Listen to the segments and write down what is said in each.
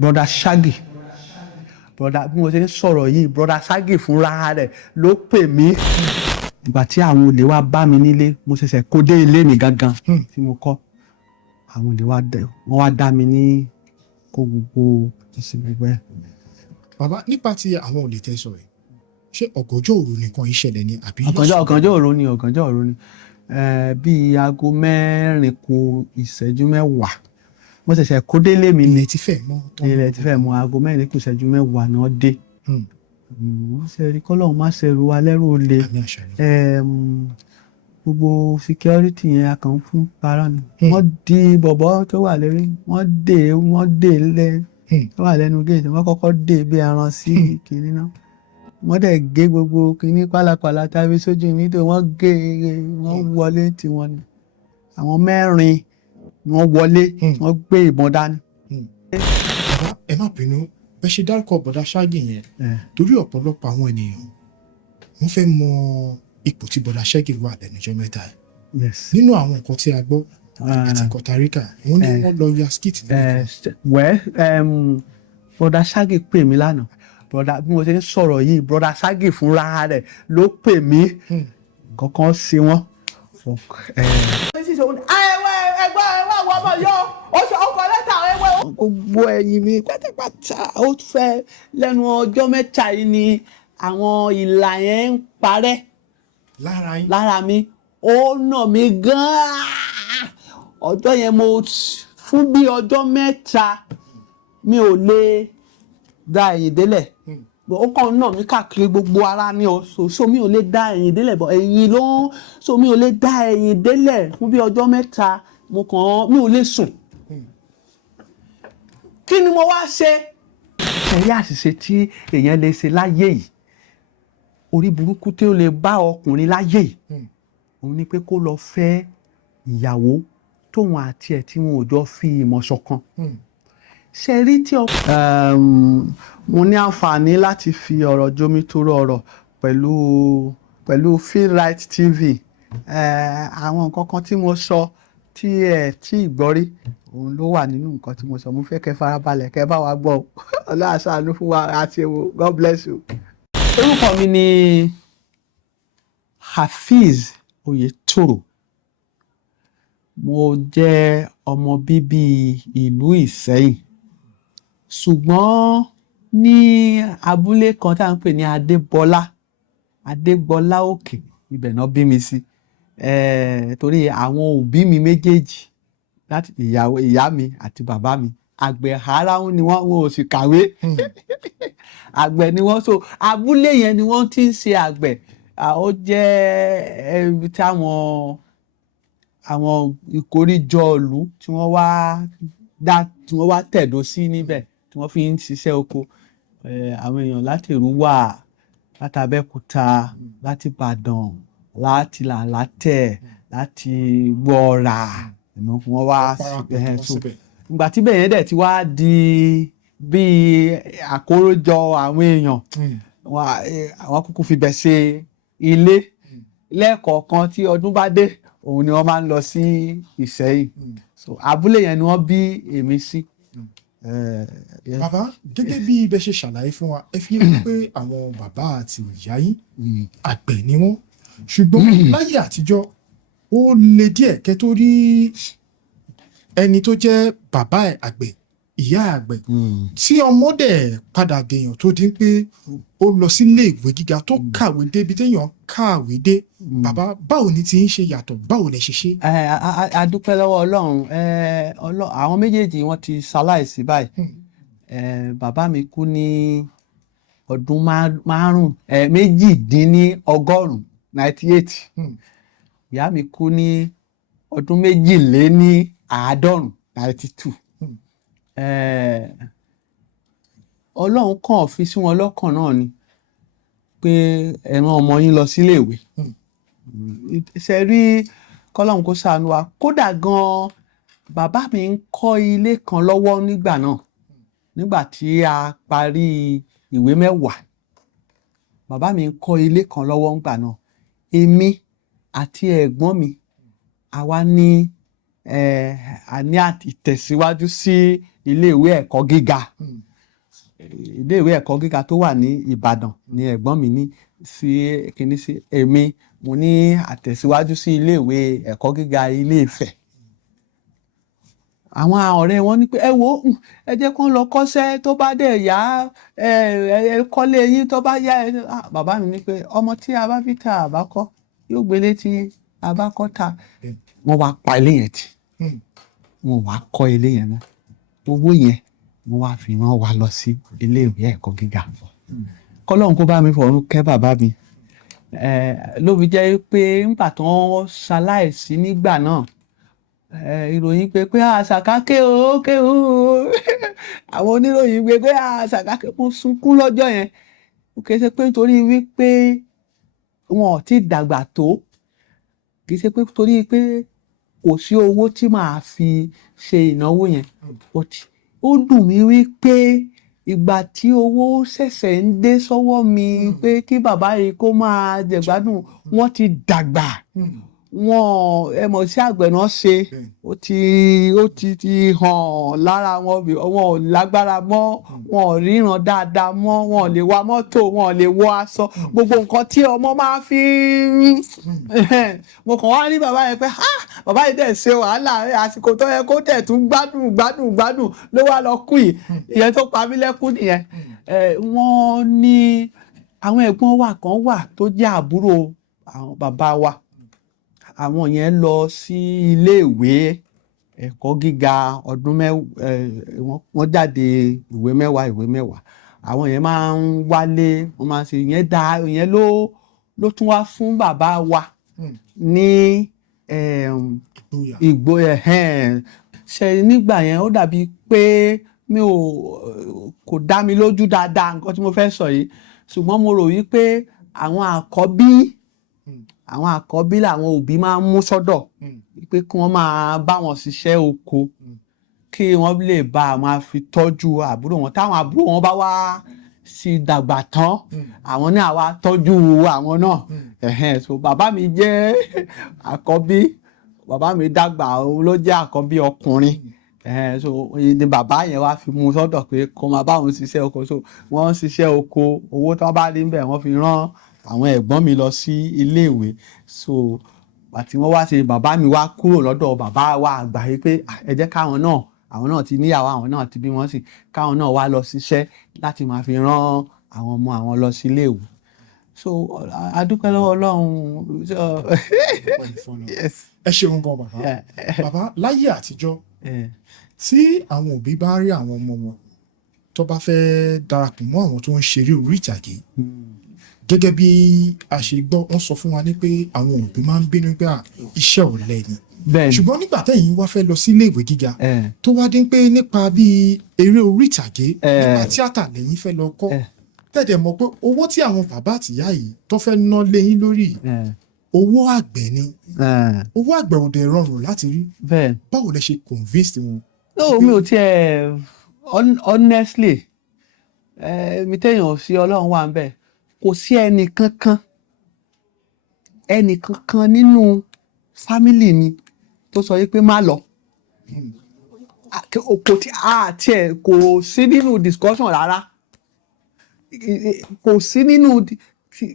Broda Shaggi, broda bí mo ṣe ń sọ̀rọ̀ yìí Broda Shaggi fúnra rẹ̀ ló pè mí. Ìgbà tí àwọn olè wá bá mi nílé, mo ṣẹ̀ṣẹ̀ kó dé ilé mi gangan tí mo kọ́. Àwọn olè wọ́n wá dá mi ní kó gbogbo ìsìn gbogbo ẹ̀. Bàbá, nípa ti àwọn olè tẹ́ sọ yìí, ṣé ọ̀gànjọ́ òru nìkan ìṣẹ̀lẹ̀ ni àbí? Ọ̀gànjọ́ òru ni. Bí aago 4 kù ìṣẹ́jú 10. Mo ṣẹ̀ṣẹ̀ kó dé ilé mi. Ilẹ̀ ti fẹ́ mọ́. Ilẹ̀ ti fẹ́ mọ́, aago 4 kù ìṣẹ́jú 10 náà dé. Wọ́n ṣe rí kọ́lọ́hún má ṣe ru wa lẹ́rù olè. Gbogbo security yẹn a kàn fún para ni. Wọ́n di bọ̀bọ́ tó wà lérí, wọ́n dè lẹ́ tó wà lẹ́nu gate. Wọ́n kọ́kọ́ dè bí ẹran sí kinní náà. Wọ́n dẹ̀ gé gbogbo kinní pálapàla tàbí sójú mi tó wọ́n gé wọ́n wọlé tiwọn ni. Àwọn 4 ni wọ́n wọlé, wọ́n gbé ìbọn dání. Bàbá, ẹ má bínú, bẹ́ ṣe dárúkọ Broda Shaggi yẹn torí ọ̀pọ̀lọpọ̀ àwọn ènìyàn wọ́n fẹ́ mọ ipò tí Broda Shaggi wà lẹ́nujọ́ mẹ́ta. Nínú àwọn nǹkan tí a gbọ́ àti Costa Rica, wọ́n ní wọ́n lọ ya skit. Broda Shaggi pè mí lánàá. Bí mo ṣe ń sọ̀rọ̀ yìí Broda Shaggi fúnra rẹ̀ ló pè mí. Kankan ṣe wọ́n. Gbogbo ẹ̀yìn mi pátápátá ó fẹ́ lẹ́nu ọjọ́ mẹ́ta yìí ni àwọn ìlà yẹn ń parẹ́ lára mi. Ó nà mí gan-an. Ọjọ́ yẹn fún bí ọjọ́ mẹ́ta mi ò lè dá ẹ̀yìn délẹ̀. Ó kàn nà mí káàkiri gbogbo ara mi so mi ò lè dá ẹ̀yìn délẹ̀ bọ̀ ẹ̀yìn ló so mi ò lè dá ẹ̀yìn délẹ̀ fún bí ọjọ́ mẹ́ta. Mi ò lè sùn. Kí ni mo wá ṣe? Ẹ̀rí àṣìṣe tí èèyàn lè ṣe láyé yìí, orí burúkú tí ó lè bá ọkùnrin láyé yìí, òun ni pé kó lọ fẹ́ ìyàwó tóun àti ẹ̀ tí wọn ò jọ fi ìmọ̀ ṣọ̀kan. Ṣe rí tí mo ní àǹfààní láti fi ọ̀rọ̀ jomitoro ọ̀rọ̀ pẹ̀lú Feel Right TV. Àwọn nǹkan kan tí mo sọ tí ẹ tí gbọ́ rí, òun ló wà nínú nǹkan tí mo sọ. Mo fẹ́ kẹ́ farabalẹ̀ kẹ́ bá wa gbọ́. Ọlọ́run ṣàánú fún wa àti ewu. God bless you. Orúkọ mi ni Hafiz Oyetoro. Mo jẹ́ ọmọ bíbí ìlú Ìsẹ́yìn. Ṣùgbọ́n ní abúlé kan tá à ń pè ní Adégbọlá òkè, ibẹ̀ náà bí mi sí. Torí àwọn òbí mi méjèèjì, láti ìyá mi àti bàbá mi, àgbẹ̀ aráhùn ni wọ́n ò sì kàwé. Àgbẹ̀ ni wọ́n, so abúlé yẹn ni wọ́n ti ń ṣe àgbẹ̀. Ó jẹ́ ibi tí àwọn ìkóríjọ ìlú tí wọ́n wá tẹ̀dó sí níbẹ̀ tí wọ́n fi ń ṣiṣẹ́ oko. Àwọn èèyàn láti Èrúwà, láti Abẹ́òkúta, láti Ìbàdàn, láti Làlátẹ̀, láti Gbọ́ra, wọ́n wá síbẹ̀. Ìgbà tí bẹ́ẹ̀ yẹn dẹ̀ ti wá di bí àkórójọ àwọn èèyàn, àwọn kúkú fi bẹ̀ ṣe ilé. Lẹ́ẹ̀kọ̀ọ̀kan tí ọdún bá dé, òun ni wọ́n máa ń lọ sí Ìsẹ́yìn. So abúlé yẹn ni wọ́n bí èmi sí. Bàbá, gẹ́gẹ́ bí ibẹ̀ ṣe ṣàlàyé fún wa, ẹ fi hàn pé àwọn bàbá àti ìyá yín àgbẹ̀ ni wọ́n. Ṣùgbọ́n láyé àtijọ́ ó le díẹ̀ kẹ́ tó rí ẹni tó jẹ́ bàbá ẹ̀ àgbẹ̀, ìyá àgbẹ̀, tí ọmọ dẹ̀ padà dèèyàn tó di pé ó lọ sílé ìwé gíga tó kàwé débi téèyàn kàwé dé. Bàbá, báwo ni ti ń ṣe yàtọ̀, báwo lẹ ṣe ṣe? A dúpẹ́ lọ́wọ́ Ọlọ́run. Àwọn méjèèjì wọ́n ti ṣaláìsí báyìí. Bàbá mi kú ní ọdún 98. 98. Ìyá mi kú ní ọdún 92. 92. Ọlọ́run kàn fi sí wọn lọ́kàn náà ni pé ẹ rán ọmọ yín lọ sílé ìwé. Ṣe rí kọ́lọ́run kó ṣàánú wa. Kódà gan-an bàbá mi ń kọ́ ilé kan lọ́wọ́ nígbà náà. Nígbà tí a parí ìwé 10, bàbá mi ń kọ́ ilé kan lọ́wọ́ nígbà náà. Èmi àti ẹ̀gbọ́n mi, àwa ní ìtẹ̀síwájú sí iléèwé ẹ̀kọ́ gíga iléèwé ẹ̀kọ́ gíga tó wà ní Ìbàdàn ni ẹ̀gbọ́n mi ní sí kíní sí èmi mo ní àtẹ̀síwájú sí iléèwé ẹ̀kọ́ gíga Ilé-Ifẹ̀. Àwọn ọ̀rẹ́ wọn ní pé ẹ wo ẹ jẹ́ kó lọ kọ́ṣẹ́ tó bá dẹ̀ yá ẹ kọ́lé yín tó bá yá bàbá mi ní pé ọmọ tí a bá fi ta àbá kọ́ yóò gbélé tí a bá kọ́ ta. Wọ́n wá pa ilé yẹn tì wọ́n wá kọ́ ilé yẹn náà owó yẹn wọ́n wá fi rán wa lọ sí iléèwé ẹ̀kọ́ gíga. Kọ́lọ́run kó bá mi fọ̀run kẹ́ bàbá mi ló fi jẹ́ pé nígbà tó ń ṣaláìsí nígbà náà ìròyìn pé Saka ké o àwọn oníròyìn pé Saka ké mo sunkún lọ́jọ́ yẹn kì í ṣe pé nítorí wípé wọn ò tí dàgbà tó kì í ṣe pé torí pé kò sí owó tí màá fi ṣe ìnáwó yẹn ó dùn mí wípé ìgbà tí owó ṣẹ̀ṣẹ̀ ń dé sọ́wọ́ mi pé kí bàbá yìí kó máa jẹ̀gbádùn wọ́n ti dàgbà wọn ẹ mọ̀ sí àgbẹ̀ náà ṣe ó ti hàn lára wọn wọn ò lágbára mọ́ wọn ò ríran dáadáa mọ́ wọn ò lè wa mọ́tò wọn ò lè wọ aṣọ gbogbo nǹkan tí ọmọ máa fi mo kàn wá ní bàbá yẹn pé bàbá yìí dẹ̀ ṣe wàhálà àsìkò tó yẹ kó tẹ̀ tún gbádùn ló wá lọ kú yìí ìyẹn tó pa mí lẹ́kún nìyẹn. Wọ́n ní àwọn ẹ̀gbọ́n wa kan wà tó jẹ́ àbúrò àwọn bàbá wa àwọn yẹn lọ sí iléèwé ẹ̀kọ́ gíga ọdún wọ́n jáde ìwé mẹ́wàá àwọn yẹn máa ń wálé wọ́n máa ń ṣe ìyẹn ló tún wá fún bàbá wa ní ìgboyà ṣe nígbà yẹn ó dàbí pé kò dá mi lójú dáadáa nǹkan tí mo fẹ́ sọ yìí ṣùgbọ́n mo rò wípé àwọn àkọ́bí làwọn òbí máa ń mú sọ́dọ̀ pé kí wọ́n máa bá wọn ṣiṣẹ́ oko kí wọ́n lè bá a máa fi tọ́jú àbúrò wọn táwọn àbúrò wọn bá wá sí dàgbà tán àwọn náà wá tọ́jú àwọn náà so bàbá mi jẹ́ àkọ́bí bàbá mi dàgbà ló jẹ́ àkọ́bí ọkùnrin so ni bàbá yẹn wá fi mú sọ́dọ̀ pé kó máa bá wọn ṣiṣẹ́ oko so wọ́n ń ṣiṣẹ́ oko owó tí wọ́n bá rí níbẹ̀ wọ́n fi rán àwọn ẹ̀gbọ́n mi lọ sí iléèwé so àti wọ́n wá ṣe bàbá mi wá kúrò lọ́dọ̀ bàbá wa àgbà yìí pé ẹ jẹ́ káwọn náà àwọn náà ti níyàwó àwọn náà ti bí wọ́n sì káwọn náà wá lọ ṣiṣẹ́ láti máa fi rán àwọn ọmọ àwọn lọ sí iléèwé so adúpẹ́ lọ́wọ́ Ọlọ́run. ẹ ṣeun gan bàbá láyé àtijọ́ tí àwọn òbí bá rí àwọn ọmọ wọn tó bá fẹ́ darapọ̀ mọ́ àwọn tó ń ṣeré orí ìtàgé gẹ́gẹ́ bí a ṣe gbọ́ wọ́n sọ fún wa ní pé àwọn òbí máa ń bínú pé iṣẹ́ ọ̀lẹ ni ṣùgbọ́n nígbà tẹ́yìn wá fẹ́ lọ sí ilé ìwé gíga tó wá dín pé nípa bí eré orí ìtàgé nípa tíátà lẹ́yìn fẹ́ lọ kọ́ tẹ̀dẹ̀ mọ̀ pé owó tí àwọn bàbá àtìyá yìí tó fẹ́ ná léyìn lórí owó àgbẹ̀ ni owó àgbẹ̀ ò dẹ̀ rọrùn láti rí báwo lẹ ṣe convince wọn. mi ò tiẹ̀ honestly mi tẹ̀yàn sí Ọlọ́run wà ń bẹ̀ kò sí ẹnì kankan nínú fámìlì mi tó sọ yìí pé má lọ kò sí nínú discussion rárá kò sí nínú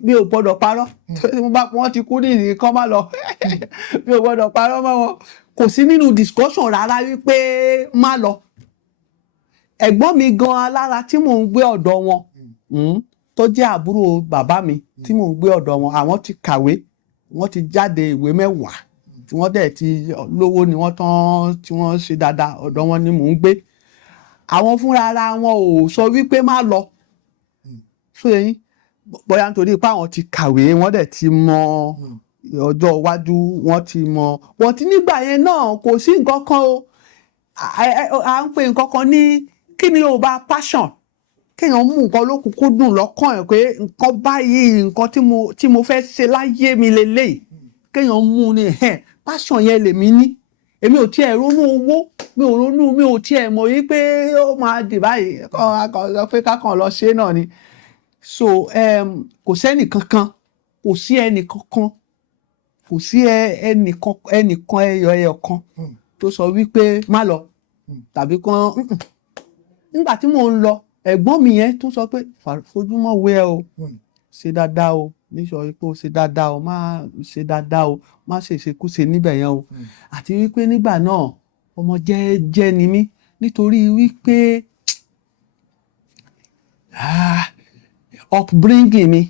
mi ò gbọ́dọ̀ parọ́ wọ́n ti kú ní ìsìn kan má lọ mi ò gbọ́dọ̀ parọ́ mọ́ wọn kò sí nínú discussion rárá wípé má lọ ẹ̀gbọ́n mi gan alára tí mò ń gbé ọ̀dọ̀ wọn tó jẹ́ àbúrò bàbá mi tí mò ń gbé ọ̀dọ̀ wọn àwọn ti kàwé wọ́n ti jáde ìwé mẹ́wàá tí wọ́n dẹ̀ ti lówó ni wọ́n tán tí wọ́n ṣe dáadáa ọ̀dọ̀ wọn ni mò ń gbé àwọn fúnra ara wọn ò sọ wípé má lọ fún yín bóyá nítorí pé àwọn ti kàwé wọ́n dẹ̀ ti mọ ọjọ́ iwájú wọ́n ti mọ wọ́n ti nígbà yẹn náà kò sí nǹkan kan o à ń pè nǹkan kan ní kí ni Yorùbá passion kéèyàn mú nǹkan lókùnkúndùn lọ́kàn ẹ̀ pé nǹkan báyìí nǹkan tí mo fẹ́ ṣe láyé mi lélẹ́yìí kéèyàn mú ni passion yẹn lèmi ní èmi ò tiẹ̀ ronú owó mi ò tiẹ̀ mọ̀ yí pé ó máa dì báyìí pé kákan lọ ṣe náà ni so kò sẹ́nì kankan kò sí ẹnì kankan kò sí ẹnìkan ẹyọ kan tó sọ wípé má lọ tàbí kan nígbà tí mò ń lọ ẹ̀gbọ́n mi yẹn tún sọ pé fojúmọ́ wé ẹ o ṣe dáadáa o níṣọ pé o ṣe dáadáa o má ṣe dáadáa o má ṣe ṣekúṣe níbẹ̀ yẹn o àti wípé nígbà náà ọmọ jẹ́jẹ́ ni mí nítorí wípé upbringing mi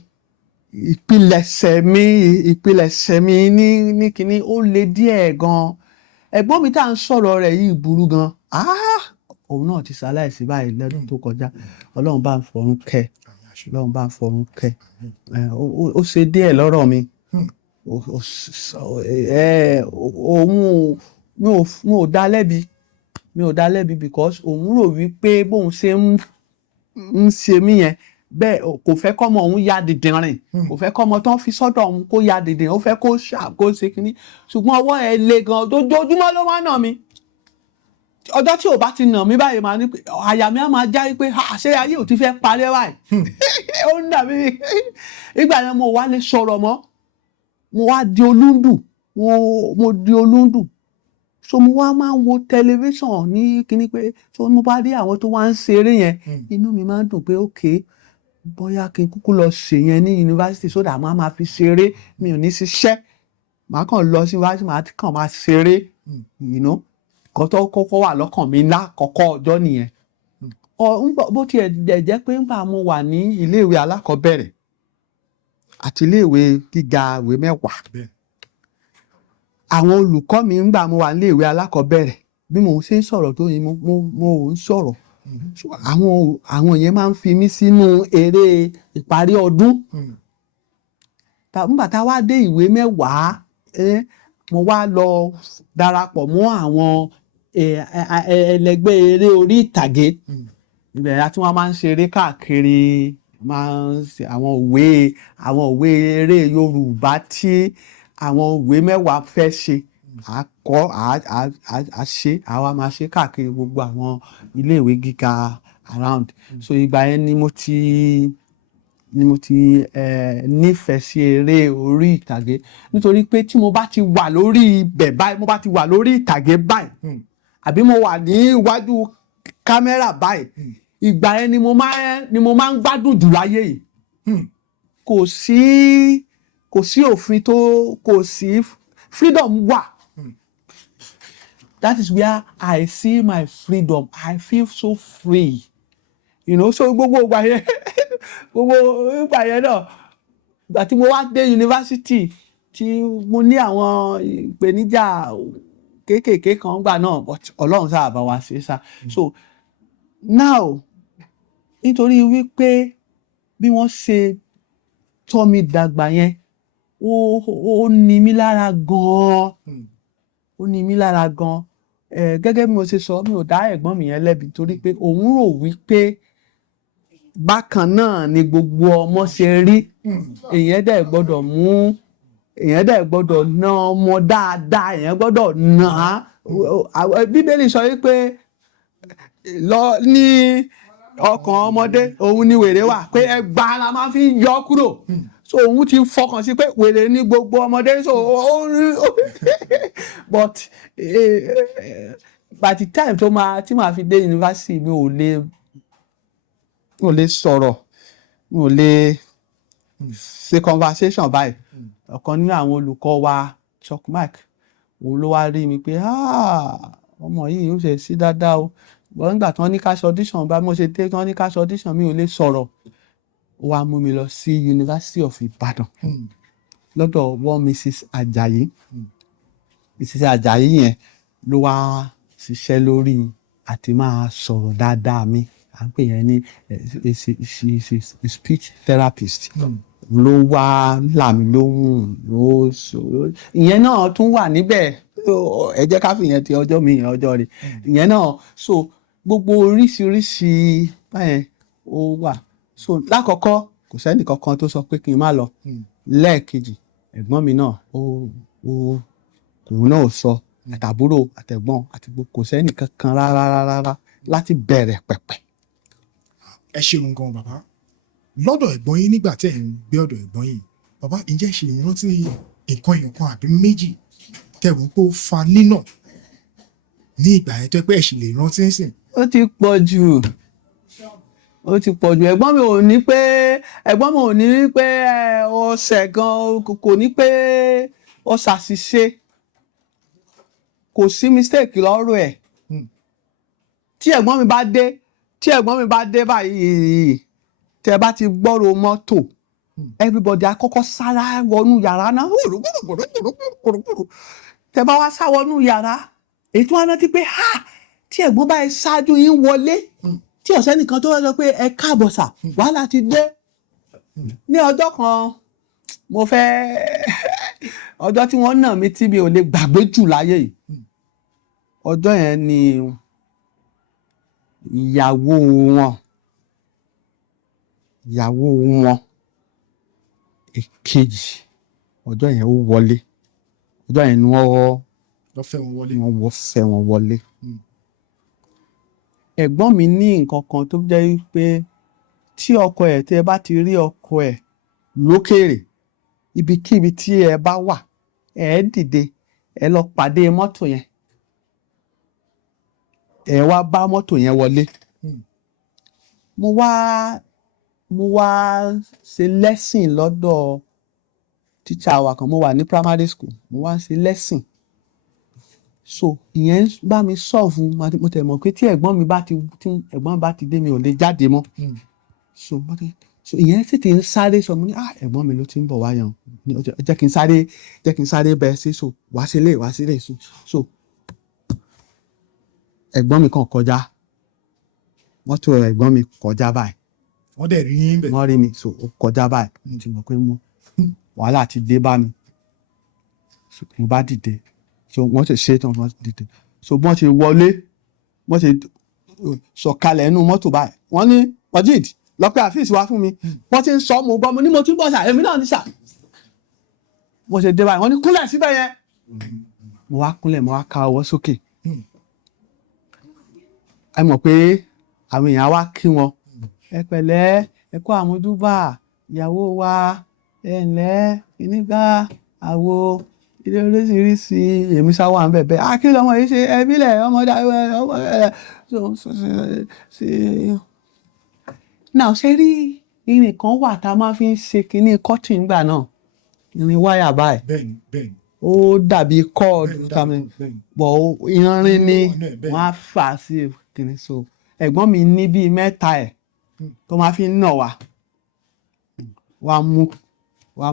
ìpilẹ̀ṣẹ̀ mi ní kinní ó le díẹ̀ gan ẹ̀gbọ́n mi tá à ń sọ̀rọ̀ rẹ̀ yìí burú gan òun náà ti ṣaláìsí báyìí lọ́dún tó kọjá ọlọ́run bá ń fọ̀run kẹ́ ọlọ́run bá ń fọ̀run kẹ́ ó ṣe díẹ̀ lọ́rọ̀ mi òun mi ò dá lẹ́bi because òun rò wípé bóun ṣe ń ṣe mí yẹn bẹ́ẹ̀ kò fẹ́ kọ́mọ òun ya dìndìnrìn kò fẹ́ kọ́mọ tán fi sọ́dọ̀ òun kó ya dìndìnrìn ó fẹ́ kó ṣàkóso kínní ṣùgbọ́n ọwọ́ ẹ̀ le gan ojoojúmọ́ ló máa nà mí ọjọ́ tí ò bá ti nà mí báyìí máa ní pé àyà mi á máa já pé ṣé ayé ò ti fẹ́ parẹ́ báyìí ó ń dàbí ìgbà yẹn mo wá lè sọ̀rọ̀ mọ́ mo wá di olúndùn mo di olúndùn so mo wá máa ń wo tẹlifíṣàn ní kíní pé so mo bá rí àwọn tó wá ń ṣeré yẹn inú mi máa ń dùn pé okay bóyá kí n kúkú lọ ṣe yẹn ní yunifásitì sódà máa fi ṣeré mi ò ní ṣiṣẹ́ màá kàn lọ sí yunifásitì màá kàn máa ṣeré kan tó kọ́kọ́ wà lọ́kàn mi lákọ̀ọ́kọ́ ọjọ́ nìyẹn bó tiẹ̀ jẹ́ pé nígbà mo wà ní iléèwé alákọ̀ọ́bẹ̀rẹ̀ àti iléèwé gíga ìwé mẹ́wàá àwọn olùkọ́ mi nígbà mo wà ní iléèwé alákọ̀ọ́bẹ̀rẹ̀ bí mo ṣe ń sọ̀rọ̀ tó yẹn mo ń sọ̀rọ̀ àwọn yẹn máa ń fi mí sínú eré ìparí ọdún nígbà tá a wá dé ìwé mẹ́wàá mo wá lọ darapọ̀ mọ́ àwọn ẹlẹgbẹ́ eré orí ìtàgé ibẹ̀ àti wọ́n máa ń ṣeré káàkiri máa ń ṣe àwọn òwe eré Yorùbá tí àwọn ìwé mẹ́wàá fẹ́ ṣe àwa máa ṣe káàkiri gbogbo àwọn iléèwé gíga around so ìgbà yẹn ni mo ti nífẹ̀ẹ́ sí eré orí ìtàgé nítorí pé tí mo bá ti wà lórí ibẹ̀ báyìí mo bá ti wà lórí ìtàgé báyìí àbí mo wà ní iwájú kámẹ́rà báyìí ìgbà yẹn ni mo máa ń gbádùn jù láyé yìí kò sí òfin tó kò sí freedom wà. That is where I see my freedom. I feel so free. So gbogbo ìgbà yẹn náà ìgbà tí mo wá dé yunifásitì tí mo ní àwọn ìpèníjà kéékèèké kan gbà náà but Ọlọ́run sáà bá wa ṣe sá. So now nítorí wípé bí wọ́n ṣe tọ́ mi dàgbà yẹn ó ní mí lára gan-an gẹ́gẹ́ bí mo ṣe sọ mi ò dá ẹ̀gbọ́n mi yẹn lẹ́bi torí pé òun rò wípé bákan náà ni gbogbo ọmọ ṣe rí èèyàn dẹ̀ gbọ́dọ̀ ná ọmọ dáadáa èèyàn gbọ́dọ̀ ná Bíbélì sọ wípé lọ ní ọkàn ọmọdé òun ni wèrè wà pé ẹgbàá la máa fi yọ kúrò so òun ti fọkàn sí pé wèrè ní gbogbo ọmọdé so but by the time tí màá fi dé yunifásitì mi ò lè sọ̀rọ̀ mi ò lè ṣe conversation báyìí ọ̀kan nínú àwọn olùkọ́ wa Chuck Mike òun ló wá rí mi pé ọmọ yìí ó ṣe sí dáadáa o wọ́n nígbà tí wọ́n ní ká ṣe audition bá mo ṣe dé tí wọ́n ní ká ṣe audition mi ò lè sọ̀rọ̀ ó wá mú mi lọ sí University of Ibadan lọ́dọ̀ wọ́n Mrs. Ajayi yẹn ló wá ṣiṣẹ́ lórí àti máa sọ̀rọ̀ dáadáa mi à ń pè yẹn ní speech therapist ló wá là mí lóhùn ìyẹn náà tún wà níbẹ̀ ẹ jẹ́ ká fi yẹn ti ọjọ́ mi yẹn ọjọ́ rẹ̀ ìyẹn náà so gbogbo oríṣiríṣi báyẹn ó wà so lákọ̀ọ́kọ́ kò sẹ́nì kankan tó sọ pé kí n má lọ lẹ́ẹ̀kejì ẹ̀gbọ́n mi náà òun náà ò sọ àtàbúrò àtẹ̀gbọ́n àti gbogbo kò sẹ́nì kankan rárá láti bẹ̀rẹ̀ pẹ̀pẹ̀. ẹ ṣeun gan bàbá lọ́dọ̀ ẹ̀gbọ́n yín nígbà tẹ́ ẹ̀ ń gbé ọ̀dọ̀ ẹ̀gbọ́n yín bàbá ǹjẹ́ ṣe ìrántí nǹkan èèyàn àbí méjì tẹ̀wọ́n pé ó fa nínà ní ìgbà yẹn tó pé ẹ̀ sì lè rántí sìn. ó ti pọ̀ jù ó ti pọ̀ jù. Ẹ̀gbọ́n mi ò ní pé ọ̀sẹ̀ gan, kò ní pé ó ṣàṣìṣe, kò sí mistake lọ́rọ̀ ẹ̀. Tí ẹ̀gbọ́n mi bá dé báyìí, tẹ́ bá ti gbọ́rọ̀ mọ́tò, everybody á kọ́kọ́ sára wọnú yàrá náà. Tẹ́ bá wá sá wọnú yàrá, èyí tí wọ́n rántí pé tí ẹ̀gbọ́n báyìí ṣáájú yín wọlé, tí ọ̀sẹ́ nìkan tó wá sọ pé ẹ káàbọ̀ sà, wàhálà ti dé. Ní ọjọ́ kan, ọjọ́ tí wọ́n nà mí tí mi ò lè gbàgbé jù láyé yìí, ọjọ́ yẹn ni ìyàwó wọn èkejì, ọjọ́ yẹn ó wọlé. Ọjọ́ yẹn ni wọ́n fẹ́ wọn wọlé. Ẹ̀gbọ́n mi ní nǹkan kan tó jẹ́ wípé tí ọkọ ẹ̀, tí ẹ bá ti rí ọkọ ẹ̀ lókèèrè, ibikíbi tí ẹ bá wà, ẹ dìde, ẹ lọ pàdé mọ́tò yẹn, ẹ wá bá mọ́tò yẹn wọlé. Mo wá ṣe lesson lọ́dọ̀ teacher wa kan. Mo wà ní primary school, mo wá ṣe lesson. So ìyẹn bá mi solve, mo tẹ̀ mọ̀ pé tí ẹ̀gbọ́n mi bá ti dé, mi ò lè jáde mọ́. So ìyẹn sì ti ń sáré sọ, mo ní ẹ̀gbọ́n mi ló ti ń bọ̀ wá yẹn, jẹ́ kí n sáré bẹ́ẹ̀ sí, so wá sílé. So ẹ̀gbọ́n mi kan kọjá, mọ́tò ẹ̀gbọ́n mi kọjá báyìí. Wọ́n dẹ̀ rí yín bẹ̀. Wọ́n rí mi, so ó kọjá báyìí. Mo ti mọ̀ pé wàhálà ti dé bá mi. So mo bá dìde, so wọ́n ti ṣe tán, wọ́n dìde. So wọ́n ti wọlé, wọ́n ti sọ̀kalẹ̀ inú mọ́tò báyìí. Wọ́n ní Majid, lọ pé àfíìsì wá fún mi. Wọ́n ti ń sọ, mo gbọ́, mo ní mo tún bọ̀ sà, èmi náà ní sà. Mo ṣe dé báyìí, wọ́n ní kúnlẹ̀ síbẹ̀ yẹn. Mo wá kúnlẹ̀, mo wá ka ọwọ́ sókè. Ẹ mọ̀ pé àwọn èèyàn wá kí wọn. Ẹ pẹ̀lẹ́, ẹ kú àmójúbà, ìyàwó wa, ẹ ǹlẹ́, ìnígbà, àwo, ilé oríṣiríṣi, èmi sá wà ń bẹ̀bẹ̀. Kí lọmọ yìí ṣe, ẹbílẹ̀, ọmọdé, náà ṣe rí irin kan wà tá a máa fi ń ṣe kinní cotton gbà náà, irin wáyà báyìí. Bẹ́ẹ̀ni. Ó dàbí kọ́ọ̀dù bọ̀ irin ni wọ́n á fà sí kinní. So ẹ̀gbọ́n mi ní bíi mẹ́ta ẹ̀ tó máa fi ń nà wá. Wàá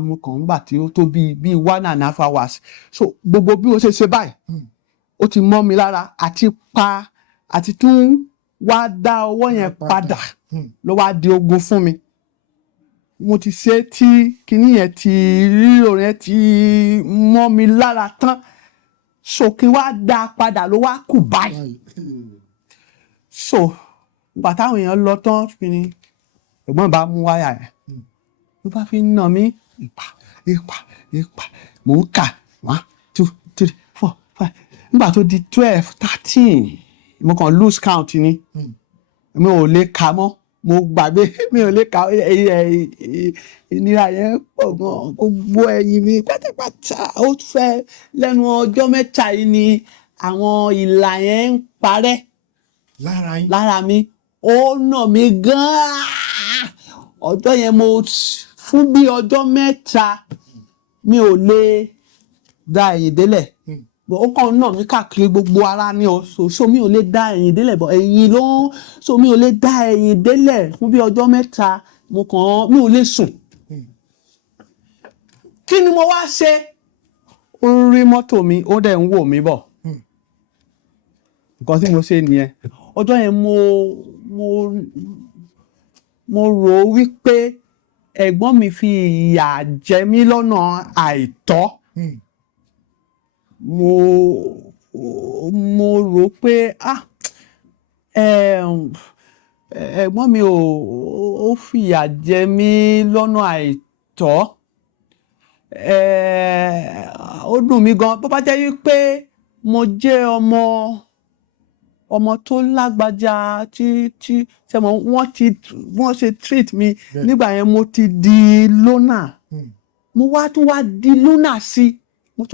mú kan nígbà tí ó tó bíi 1.5 hours. So gbogbo bí ó ṣe báyìí, ó ti mọ́ mi lára, àti tún wá dá ọwọ́ yẹn padà ló wá di ogun fún mi. Mo ti ṣe tí kinní yẹn rírò yẹn ti mọ́ mi lára tán. So kí wá dá padà ló wá kù báyìí. So ìgbà táwọn èèyàn lọ tán, kinní ẹ̀gbọ́n bá mú wáyà yẹn ló bá fi ń nà mí ìpà. Mò ń kà 1, 2, 3, 4, 5. Nígbà tó di 12, 13, mo kàn lose count ni. Mi ò lè kà mọ́, mo gbàgbé, mi ò lè kà. Ìnira yẹn pọ̀ gan, gbogbo ẹ̀yìn mi pátápátá. Ó fẹ́ lẹ́nu ọjọ́ mẹ́ta yìí ni àwọn ìlà yẹn ń parẹ́ lára mi. Ó nà mí gan-an. Ọjọ́ yẹn fún bí ọjọ́ mẹ́ta mi ò lè dá ẹ̀yìn délẹ̀. Ó kàn nà mí káàkiri gbogbo ara ni o. So mi ò lè dá ẹ̀yìn délẹ̀, bọ̀ ẹ̀yìn ló ń. So mi ò lè dá ẹ̀yìn délẹ̀ fún bí ọjọ́ mẹ́ta. Mi ò lè sùn. Kí ni mo wá ṣe? Ó rí mọ́tò mi, ó dẹ̀ ń wò mí bọ̀. Nǹkan tí mo ṣe nìyẹn. Ọjọ́ yẹn mo rò wípé ẹ̀gbọ́n mi fi ìyà jẹ mí lọ́nà àìtọ́. Mo rò pé ẹ̀gbọ́n mi ó fìyà jẹ mí lọ́nà àìtọ́. Ó dùn mí gan. Bó bá jẹ́ wípé mo jẹ́ ọmọ tó lágbájá tí wọ́n ṣe treat mi nígbà yẹn, mo ti di lónà. Mo tún wá di lónà sí. Mi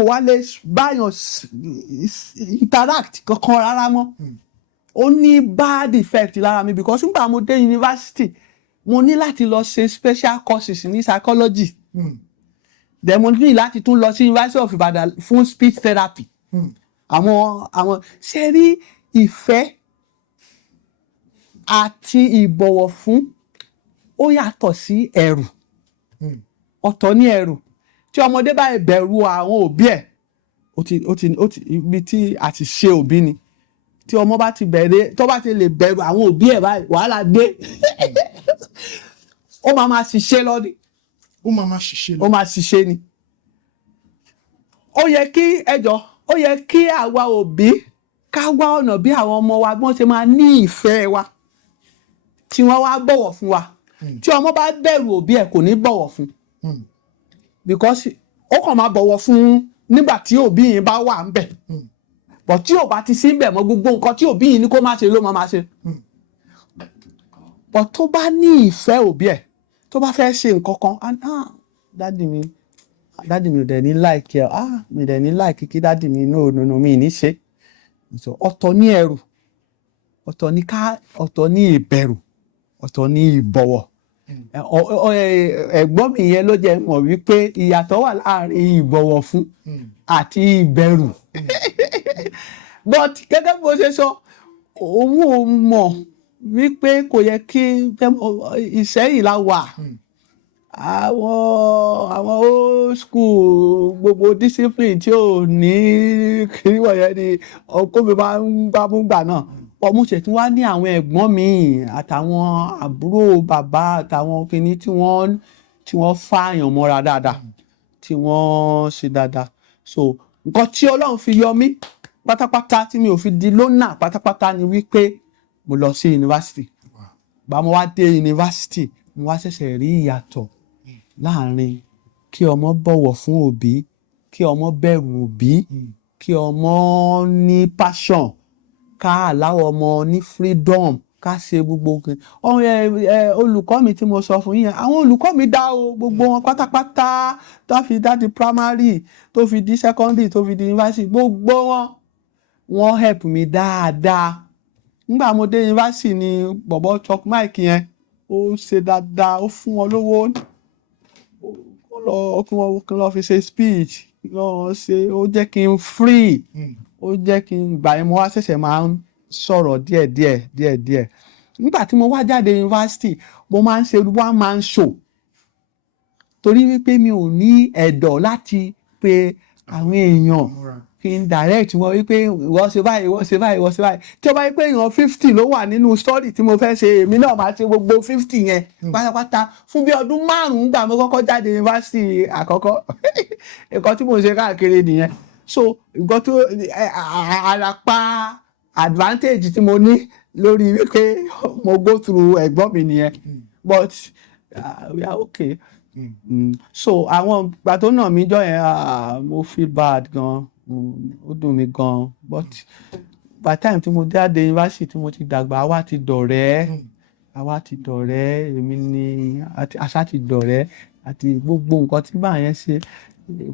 ò wá lè báyàn interact kankan rárá mọ́. ó ní bad effect lára mi because nígbà mo dé university mo ní láti lọ ṣe special courses ní psychology then mo ní láti tún lọ sí University of Ibadan fún speech therapy àwọn ṣe rí ìfẹ́ àti ìbọ̀wọ̀ fún ó yàtọ̀ sí ẹ̀rù ọ̀tọ̀ ní ẹ̀rù tí ọmọdé bá bẹ̀rù àwọn òbí ẹ̀ ó ti ibi tí a ti ṣe òbí ni tí ọmọ bá ti bẹ̀rẹ̀ tó bá ti lè bẹ̀rù àwọn òbí ẹ̀ báyìí wàhálà dé ó máa ṣiṣẹ́ lọ ni ó máa ṣiṣẹ́ ni ó yẹ kí àwa òbí ká wá ọ̀nà bí àwọn ọmọ wa bí wọ́n ṣe máa ní ìfẹ́ wa tí wọ́n wá bọ̀wọ̀ fún wa tí ọmọ bá bẹ̀rù òbí ẹ̀ kò ní bọ̀wọ̀ fún because ó kàn máa bọ̀wọ̀ fún nígbà tí òbí yìí bá wà ń bẹ̀ but tí ò bá ti sí ń bẹ̀ mọ́ gbogbo nǹkan tí òbí yìí ní kó má ṣe ló máa ṣe but tó bá ní ìfẹ́ òbí ẹ̀ tó bá fẹ́ ṣe nǹkan kan dádì mi ò dẹ̀ ní láìkí mi dẹ̀ ní láìkí kí dádì mi no mi ní ṣe ọ̀tọ̀ ní ẹ̀rù ọ̀tọ̀ ní ìbẹ̀rù ọ̀tọ̀ ní ìbọ̀wọ̀ ẹ̀gbọ́n mi yẹn ló jẹ́ mọ̀ wípé ìyàtọ̀ wà láàrin ìbọ̀wọ̀ fún àti ìbẹ̀rù but gẹ́gẹ́ bó ṣe sọ òun ò mọ̀ wípé kò yẹ kí Ìṣẹ́yìn la wà àwọn old school gbogbo discipline tí ò ní kí wọ̀nyẹn ni ọkọ mi máa ń bá mú gbà náà ọmú ṣètò wá ní àwọn ẹ̀gbọ́n mi àtàwọn àbúrò bàbá àtàwọn kìíní tí wọ́n fààyàn mọ́ra dáadáa tí wọ́n ṣe dáadáa so nǹkan tí Ọlọ́run fi yọ mí pátápátá tí mi ò fi di lónà pátápátá ni wípé mo lọ sí yunifásitì bá mo wá dé yunifásitì mo wá ṣẹ̀ṣẹ̀ rí ìyàtọ̀ láàrin kí ọmọ bọ̀wọ̀ fún òbí kí ọmọ bẹ̀rù òbí kí ọmọ ní passion ká aláwọ̀ ọmọ ní freedom ká ṣe gbogbo olùkọ́ mi tí mo sọ fún yín àwọn olùkọ́ mi dá o gbogbo wọn pátápátá tó fi dá di primary tó fi di secondary tó fi di university gbogbo wọn help mi dáadáa nígbà mo dé university ni bọ̀bọ̀ Chuck Mike yẹn ó ṣe dáadáa ó fún wọn lówó kí lọ fi ṣe speech ó jẹ́ kí n free ó jẹ́ kí n gbà yẹn mo wá ṣẹ̀ṣẹ̀ máa ń sọ̀rọ̀ díẹ̀díẹ̀ nígbà tí mo wá jáde yunifásitì mo máa ń ṣe one man show torí wípé mi ò ní ẹ̀dọ̀ láti pe àwọn èèyàn kí n direct wọn wípé ìwọ ṣe báyìí tí ó bá yí pé èèyàn 50 ló wà nínú story tí mo fẹ́ ṣe èmi náà máa ṣe gbogbo 50 yẹn pátápátá fún bí ọdún 5 gbà mo kọ́kọ́ jáde yunifásitì àkọ́kọ́ nǹkan tí mo ṣe káàkiri nìyẹn so nǹkan tó àràpá advantage tí mo ní lórí wípé mo go through ẹ̀gbọ́n mi nìyẹn but we are okay. So àwọn ìgbà tó nà mí jọ yẹn mo feel bad gan ó dùn mí gan but by time tí mo jáde yunifásitì tí mo ti dàgbà àwa ti dọ̀rẹ́ èmi ni àṣà ti dọ̀rẹ́ àti gbogbo nǹkan tí bá yẹn ṣe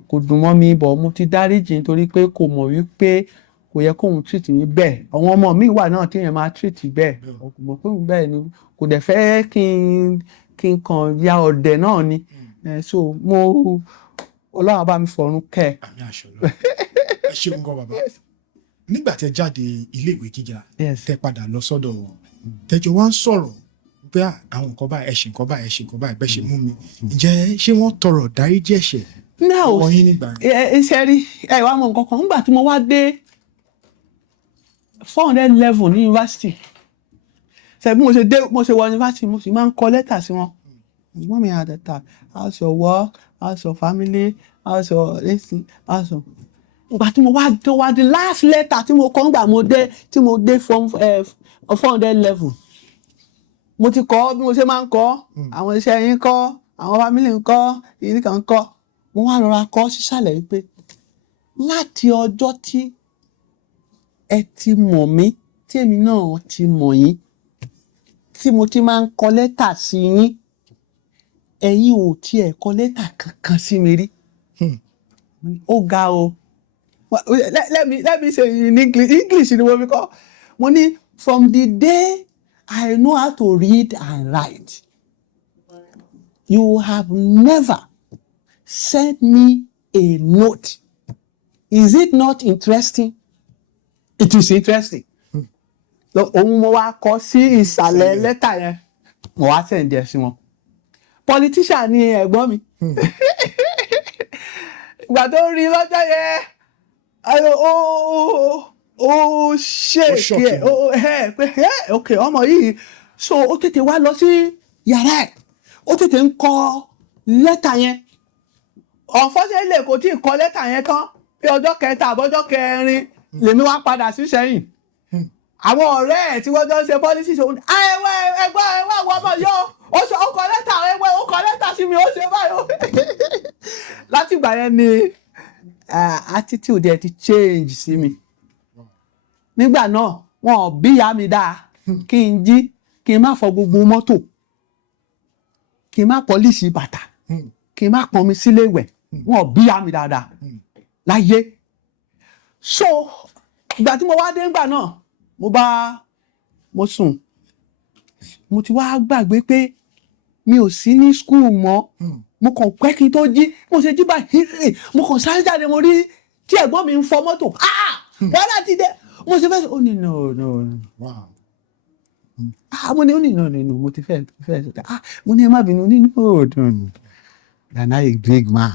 kò dùn mọ́ mi bọ̀ mo ti dáríjì nítorí pé kò mọ̀ wípé kò yẹ kóun treat mi bẹ́ẹ̀ àwọn ọmọ mi wà náà tí yẹn máa treat bẹ́ẹ̀ kò mọ̀ pé bẹ́ẹ̀ ni kò dẹ̀ fẹ́ kí n kàn ya ọ̀dẹ̀ náà ni so mo Ọlọ́run bá mi fọ̀run kẹ́ àmì àṣọ lọ ẹ ṣeun gan bàbá nígbà tẹ́ jáde iléèwé gíga tẹ́ padà lọ sọ́dọ̀ tẹ́jọ wá ń sọ̀rọ̀ pé àwọn nǹkan báyìí ẹ̀ṣin nǹkan báyìí ẹ̀ṣin nǹkan báyìí bẹ́ẹ̀ ṣe mú mi ǹjẹ́ ṣé wọ́n tọrọ dáríjì ẹ̀ṣẹ̀ wọ́n yín nígbà yẹn. iṣẹ́ rí wá mọ nǹkan kan nígbà tí mo wá dé 400 level ní yunifásitì ṣe bí mo ṣe wọ yunifásitì mo sì máa ń kọ lẹ́tà sí wọn wọ́n mi àdẹ́ta how's your work how's your family how's your anything how's your. Ìgbà tí mo wá the last letter tí mo kọ nígbà tí mo dé from 400 level mo ti kọ bí mo ṣe máa ń kọ àwọn iṣẹ́ yín kọ àwọn family ń kọ ìyí kan kọ mo wá rọra kọ sísàlẹ̀ wípé láti ọjọ́ tí ẹ ti mọ̀ mí tí èmi náà ti mọ̀ yín tí mo ti máa ń kọ lẹ́tà sí yín ẹ̀yin ò tiẹ̀ kọ lẹ́tà kankan sí mi rí ó ga o let me say in English ni mo fi kọ mo ní from the day I know how to read and write, you have never sent me a note. Is it not interesting? It is interesting. Ohun mo wá kọ sí ìsàlẹ̀ lẹ́tà yẹn, mo wá send ẹ̀ sí wọn. Politician ni ẹ̀gbọ́n mi. Ìgbà tó rí lọ́jọ́ yẹn, ó ṣèkì ẹ̀ pé ok ọmọ yìí, so ó tètè wá lọ sí yàrá ẹ̀, ó tètè ń kọ lẹ́tà yẹn. Unfortunately kò tí ì kọ lẹ́tà yẹn tán, bí ọjọ́ kẹta àbọ́jọ́ kẹrin lèmi wá padà sí sẹ́yìn. Àwọn ọ̀rẹ́ ẹ̀ tí wọ́n jọ ń ṣe pọ́lísì ṣòwò ní ẹgbẹ́ àwọn ọmọ yóò ó kọ lẹ́tà ó kọ lẹ́tà sí mi ó ṣe báyìí. Láti ìgbà yẹn ni attitude ẹ̀ ti change sí mi. Nígbà náà wọn ò bí ìyá mi dáa kí n jí kí n má fọ gbogbo mọ́tò, kí n má pọ́lísì bàtà, kí n má pọnmi sílé ìwẹ̀, wọn ò bí ìyá mi dáadáa láyé. So ìgbà tí mo wá dé ńgbà náà mo sùn, mo ti wá gbàgbé pé mi ò sí ní school mọ́. Mo kàn pẹ́ kí n tó jí, mo ṣe jí báyìí mo kàn sáré jáde, mo rí tí ẹ̀gbọ́n mi ń fọ mọ́tò. Wọ́n láti dé, mo ṣe fẹ́ ó ní no. Mo ní ó ní no mo ti fẹ́ mo ní ẹ má bínú ní no. And I a big man.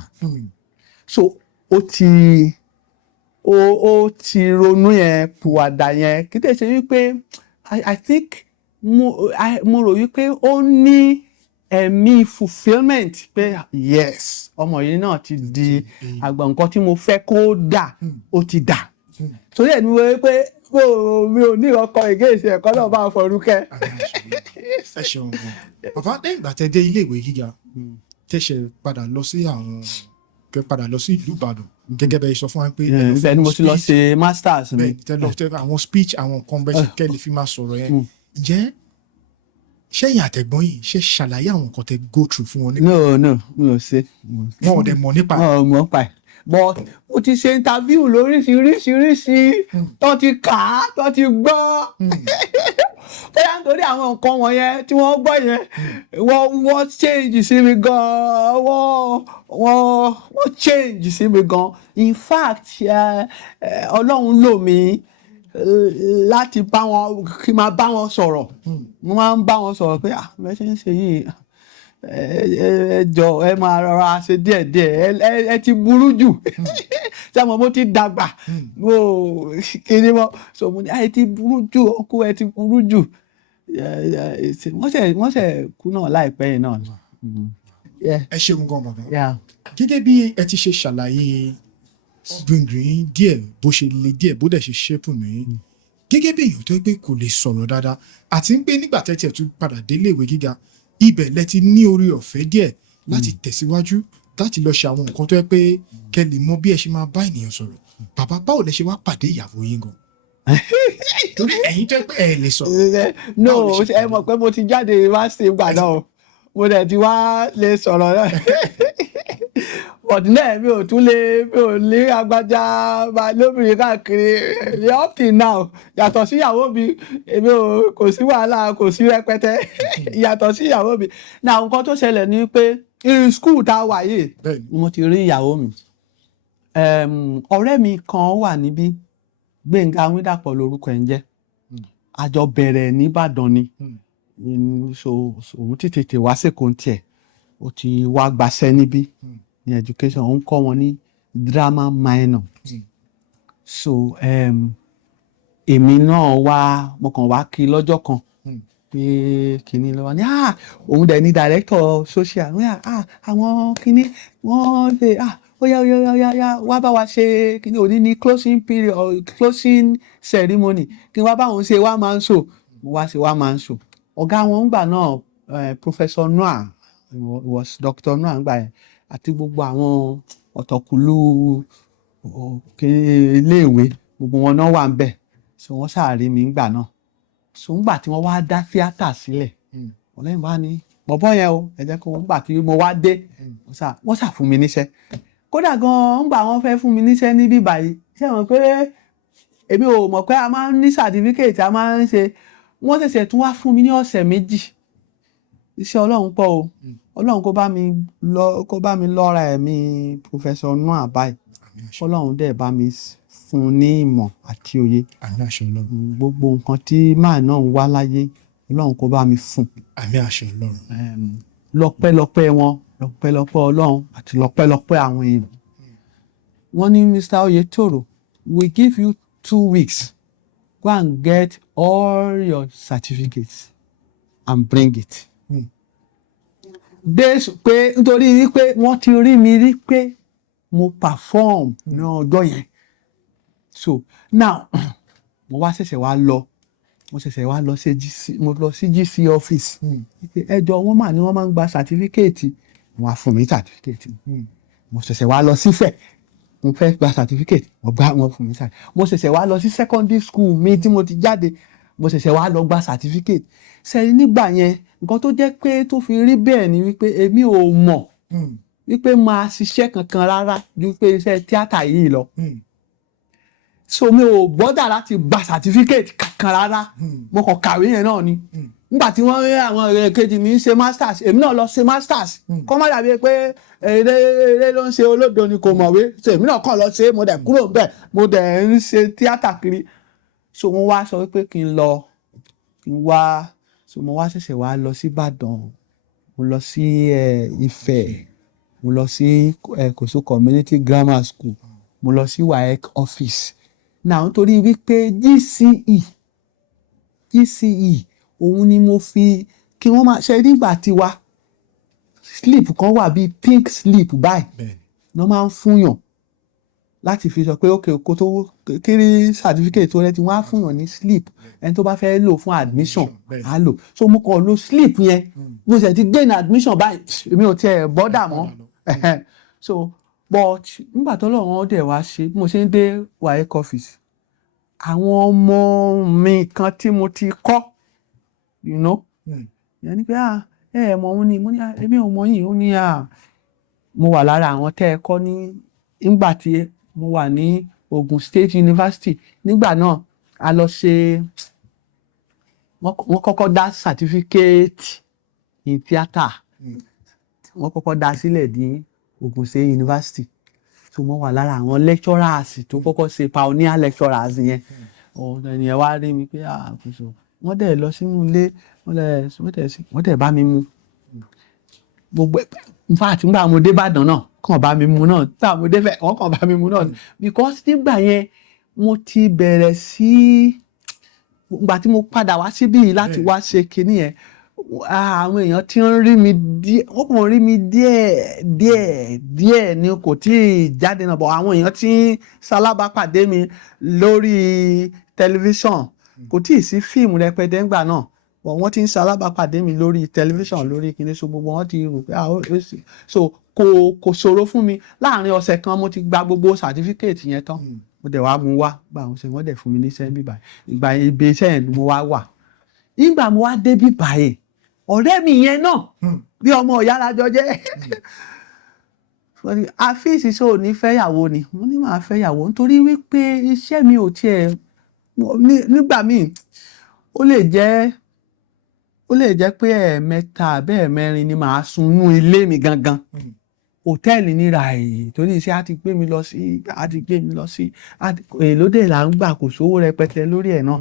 So ó ti ronú yẹn pùwàdà yẹn kí tẹ̀ ṣe wípé I think mo rò wípé ó ní ẹ̀mí fulfilment pé yes ọmọ yìí náà ti di àgbà, nǹkan tí mo fẹ́ kó dà ó ti dà. Torí ẹ̀ ni mo wí pé mi ò ní ọkọ ìgéèsì ẹ̀kọ́ náà bá Fọ̀rúkẹ́. Ẹ ṣeun gan. Bàbá lẹ́yìn ìgbà tẹ́ dé ilé ìwé gíga tẹ́ṣẹ̀ padà lọ sí ìlú Ìbàdàn gẹ́gẹ́ bẹ́ẹ̀ sọ fún wa pé bẹ́ẹ̀ ni mo ti lọ ṣe masters mi. Bẹ́ẹ̀ àwọn speech àwọn nǹkan bẹ́ẹ̀ ṣe kẹ́lẹ̀ fi máa sọ̀rọ̀ yẹn. Ǹjẹ́ ṣẹ́yìn àtẹ̀gbọ́n yìí ṣe ṣàlàyé àwọn nǹkan tẹ́ go through fún wọn nípa? No mi ò ṣe. Wọn ò dẹ̀ mọ̀ nípa. Wọn ò mọ̀ nípa ẹ̀. But mo ti ṣe interview lóríṣiríṣi tó ti kà á tó ti gbọ́. Bóyá nítorí àwọn nǹkan wọ̀nyẹn tí wọ́n gbọ́ yẹn wọ́n change sí mi gan, wọ́n change sí mi gan. In fact Ọlọ́run lò mí láti kí n máa bá wọn sọ̀rọ̀. Mo máa ń bá wọn sọ̀rọ̀ pé bẹ́ẹ̀ ṣe ń ṣe yìí ẹ jọ̀ọ́ ẹ máa rọra ṣe díẹ̀díẹ̀, ẹ ti burú jù. Ṣé mo ti dàgbà kiri mọ́, so mo ní ẹ ti burú jù ọkọ, ẹ ti burú jù. Wọ́n ṣe kú náà láìpẹ́ yìí náà. Ẹ ṣeun gan bàbá. Gẹ́gẹ́ bí ẹ ti ṣe ṣàlàyé gbìngbìn díẹ̀ bó ṣe le díẹ̀ bó dẹ̀ ṣe ṣépù ní gẹ́gẹ́ bí èèyàn tó gbé kò lè sọ̀rọ̀ dáadáa, àti ń pé nígbà tẹ́tí ẹ̀ tún padà délé ìwé gíga ibẹ̀ lẹ ti ní orí ọ̀fẹ́ díẹ̀ láti tẹ̀síwájú láti lọ ṣe àwọn nǹkan tó yẹ pé kẹ́ lè mọ bí ẹ ṣe máa bá ènìyàn sọ̀rọ̀. Bàbá báwo lẹ ṣe wá pàdé ìyàwó yín gan? Torí ẹ̀yin tó yẹ pé ẹ lè sọ̀rọ̀. No ẹ mọ̀ pé mo ti jáde wá sí ìgbà náà, mo dẹ̀ ti wá lè sọ̀rọ̀ náà. But náà mi ò lé agbájá lóbìnrin káàkiri up till now. Yàtọ̀ sí ìyàwó mi, èmi kò sí wàhálà, kò sí rẹpẹtẹ. Yàtọ̀ sí ìyàwó mi. Now nǹkan tó ṣẹlẹ̀ ni pé in school tá a wà yìí ni mo ti rí ìyàwó mi. Ọ̀rẹ́ mi kan wà níbí, Gbénga Wíndàpọ̀ lórúkọ ẹ̀ ń jẹ́. A jọ bẹ̀rẹ̀ ní Ìbàdàn ni. So òun ti tètè wá sẹ́kọ̀ọ́ tiẹ̀, ó ti wá gbaṣẹ́ níbí ní education, ó ń kọ́ wọn ní drama minor. So èmi náà mo kàn wá kí lọ́jọ́ kan pé kínní lọ́wọ́ ní òun dẹ̀ ní director social, àwọn kínní wọ́n lè ó yá wá bá wa ṣe kínní òní ní closing period or closing ceremony kí wá bá wọn ṣe one man show. Mo wá ṣe one man show. Ọ̀gá wọn ńgbà náà Professor Noah, was Dr. Noah ńgbà yẹn, àti gbogbo àwọn ọ̀tọ̀kùlú iléèwé gbogbo wọn náà wà ń bẹ̀. So wọ́n ṣàárí mi ńgbà náà. So ńgbà tí wọ́n wá dá tíátà sílẹ̀, wọ́n lẹ́yìn wá ní bọ̀bọ́ yẹn o ẹ jẹ́ kó ńgbà tí mo wá dé wọ́n ṣà fún mi níṣẹ́. Kódà gan-an ńgbà wọ́n fẹ́ fún mi níṣẹ́ níbí báyìí, ṣé wọn pé èmi ò mọ̀ pé a máa ń ní certificate a máa ń ṣe wọ́n ṣẹ̀ṣẹ̀ tún wá fún mi ní ọ̀sẹ̀ méjì iṣẹ́ ọlọ́run pọ̀ o ọlọ́run kó bá mi lọ́ra ẹ̀mí Professor Noah báyìí ọlọ́run dẹ̀ bá mi fún un ní ìmọ̀ àti òye gbogbo nǹkan tí máà náà ń wá láyé ọlọ́run kó bá mi fún lọ́pẹ́lọpẹ́ wọn lọ́pẹ́lọpẹ́ ọlọ́run àti lọ́pẹ́lọpẹ́ àwọn èèyàn wọ́n ní Mr. Oyetoro we give you 2 weeks go and get all your certificates and bring it. Pé nítorí wípé wọ́n ti rí mi rí pé mo perform ní ọjọ́ yẹn so now mo ṣẹ̀ṣẹ̀ wá lọ sí GC office ẹjọ́ wọ́n mà ní wọ́n máa ń gba certificate wọ́n á fún mi certificate mo ṣẹ̀ṣẹ̀ wá lọ sífẹ̀ mo fẹ́ gba certificate wọ́n fún mi certificate mo ṣẹ̀ṣẹ̀ wá lọ sí secondary school mi tí mo ti jáde mo ṣẹ̀ṣẹ̀ wá lọ gba certificate sẹ́yìn nígbà yẹn nǹkan tó jẹ́ pé tó fi rí bẹ́ẹ̀ ni wípé èmi ò mọ̀ wípé máa ṣiṣẹ́ kankan rárá ju pé iṣẹ́ tíátà yìí lọ so mi ò bọ́dà láti gba certificate kankan rárá mo kàn kàwé yẹn náà ni nígbà tí wọ́n rí àwọn ọ̀rẹ́ kejì mi ṣe masters èmi náà lọ ṣe masters kọ́ má dàbí pé eré ló ń ṣe olódo ni kò mọ̀wé so èmi náà kàn lọ ṣe mo dẹ̀ kúrò bẹ́ẹ̀ mo dẹ̀ ń ṣe tíátà kiri so mo wá sọ wípé kí n wá so mo wá ṣẹ̀ṣẹ̀ wá lọ sí Ìbàdàn mo lọ sí Ifẹ̀ mo lọ sí Kòso community grammar school mo lọ sí WAEC office náà nítorí wípé GCE òun ni mo fi kí wọ́n máa ṣe nígbà tiwa slip kan wà bíi pink slip báyìí wọ́n máa ń fúnyàn láti fi sọ pé ok kó tó kiri certificate tó rẹ tí wọ́n á fúnyàn ní slip ẹni tó bá fẹ́ lò fún admission á lò so mo kàn lo slip yẹn mo sì ti gain admission báyìí èmi ò tiẹ̀ bọ́dà mọ́ so but nígbà tó lọ́wọ́ dẹ̀ wá ṣe mo ṣe ń dé WAEC office àwọn ọmọ mi kan tí mo ti kọ́ you know yẹn ni pé mọ̀ òun ni mo ní èmi ò mọ̀ yìí ó ní mo wà lára àwọn tẹ́ ẹ kọ́ nígbà tí mo wà ní Ogun State University nígbà náà a lọ ṣe wọ́n kọ́kọ́ dá certificate in theatre wọ́n kọ́kọ́ dá sílẹ̀ ní Ogun State University so mo wà lára àwọn lecturers tó kọ́kọ́ ṣe pioneer lecturers yẹn ẹnìyẹn wá rí mi pé wọ́n dẹ̀ lọ sínú ilé wọ́n dẹ̀ bá mi mu gbogbo nfa àti nígbà mo dé Ìbàdàn náà kàn bá mi mu náà nígbà mo dé fẹ́ wọ́n kàn bá mi mu náà because nígbà yẹn mo ti bẹ̀rẹ̀ sí ìgbà tí mo padà wá síbí yìí láti wá ṣe kinní yẹn àwọn èèyàn tí ń rí mi díẹ̀ wọ́n kàn rí mi díẹ̀ ni kò tí ì jáde náà bọ̀ àwọn èèyàn tí ń ṣalábàápàdé mi lórí tẹlifíṣàn kò tí ì sí fíìmù rẹpẹtẹ ńgbà náà bọ̀ wọ́n ti ń ṣalábàápàdé mi lórí tẹlifíṣàn lórí kinní so gbogbo wọn ti rò pé so kò ṣòro fún mi láàrin ọ̀sẹ̀ kan mo ti gba gbogbo certificate yẹn tán mo dẹ̀ wá mú wá gbà wọ́n ṣe wọ́n dẹ̀ fún mi níṣẹ́ bíbá ìgbà ibi iṣẹ́ yẹn ni mo wá wà nígbà mo wá dé bíbá yẹn ọ̀rẹ́ mi yẹn náà bí ọmọ ìyá alájọ jẹ́ àfíìsì ṣó ò ní fẹ́yàwó ni mo ní máa fẹ́yàwó nítorí wípé iṣẹ́ mi ò tiẹ̀ nígbà míì ó lè jẹ́ pé ẹ̀ẹ̀mẹ́ta bẹ́ẹ̀ ni màá sunú ilé mi gangan hòtẹ́ẹ̀lì níra èyí torí iṣẹ́ á ti gbé mi lọ sí èló dẹ̀ là ń gbà kò sówó rẹpẹtẹ lórí ẹ̀ náà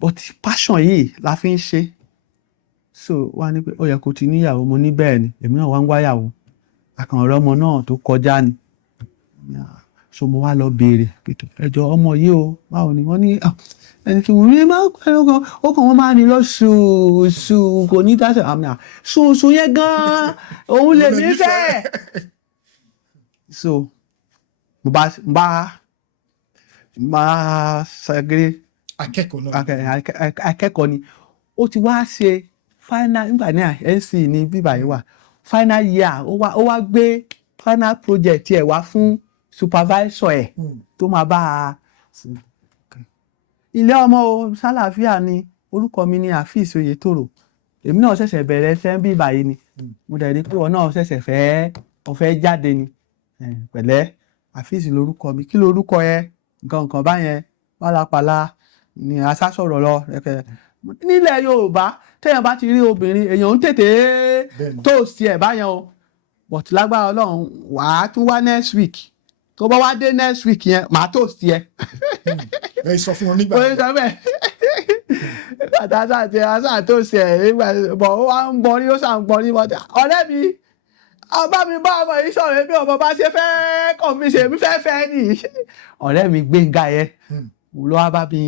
but passion yìí la fi ń ṣe so wá ní pé ó yẹ kó ti níyàwó mo ní bẹ́ẹ̀ ni èmi náà wá ń wáyàwó àkànrọ̀ ọmọ náà tó kọjá ni so mo wá lọ béèrè ẹjọ́ ọmọ yìí o báwo ni wọ́n ní ẹni tí wọ́n ní máa ń pẹ́ ọkàn wọn máa ní lọ ṣùṣù kò ní dáṣẹ́ àmì ṣùṣù yẹn gan-an òun lè mí fẹ́ so mo bá ṣàgéré akẹ́kọ̀ọ́ ni ó ti wá ṣe final nígbà náà NC ní bíbá yìí wà final year ó wá gbé final project ẹ̀ wá fún supervisor ẹ̀ tó máa bá a ilé ọmọ o ṣàlàáfíà ni orúkọ mi ni Afeez Oyetoro èmi náà ṣẹ̀ṣẹ̀ bẹ̀rẹ̀ ẹsẹ̀ bíbá yìí ni mo dẹ̀ rí pé wọn náà ṣẹ̀ṣẹ̀ fẹ́ jáde ni pẹ̀lẹ́ Afeez lórúkọ mi kí lórúkọ ẹ nǹkan báyẹn pálapàla ni asásọ̀rọ̀ lọ nílẹ̀ Yorùbá téèyàn bá ti rí obìnrin èèyàn ń tètè toast ẹ̀ báyẹn o but lágbára Ọlọ́run wàá tún wá next week tó bá wá dé next week yẹn màá toast ẹ. ẹ sọ fún wọn nígbà yẹn. àtàtà toast ẹ nígbà bọ̀ ó wá ń bọ̀ ní ó sàn bọ̀ ní bọ́dà ọ̀rẹ́ mi ọba mi bá ọmọ yìí sọ̀rọ̀ bí ọmọ bá ṣe fẹ́ kọ̀míṣe mi fẹ́ nì ọ̀rẹ́ mi Gbénga yẹn ló wá bá mi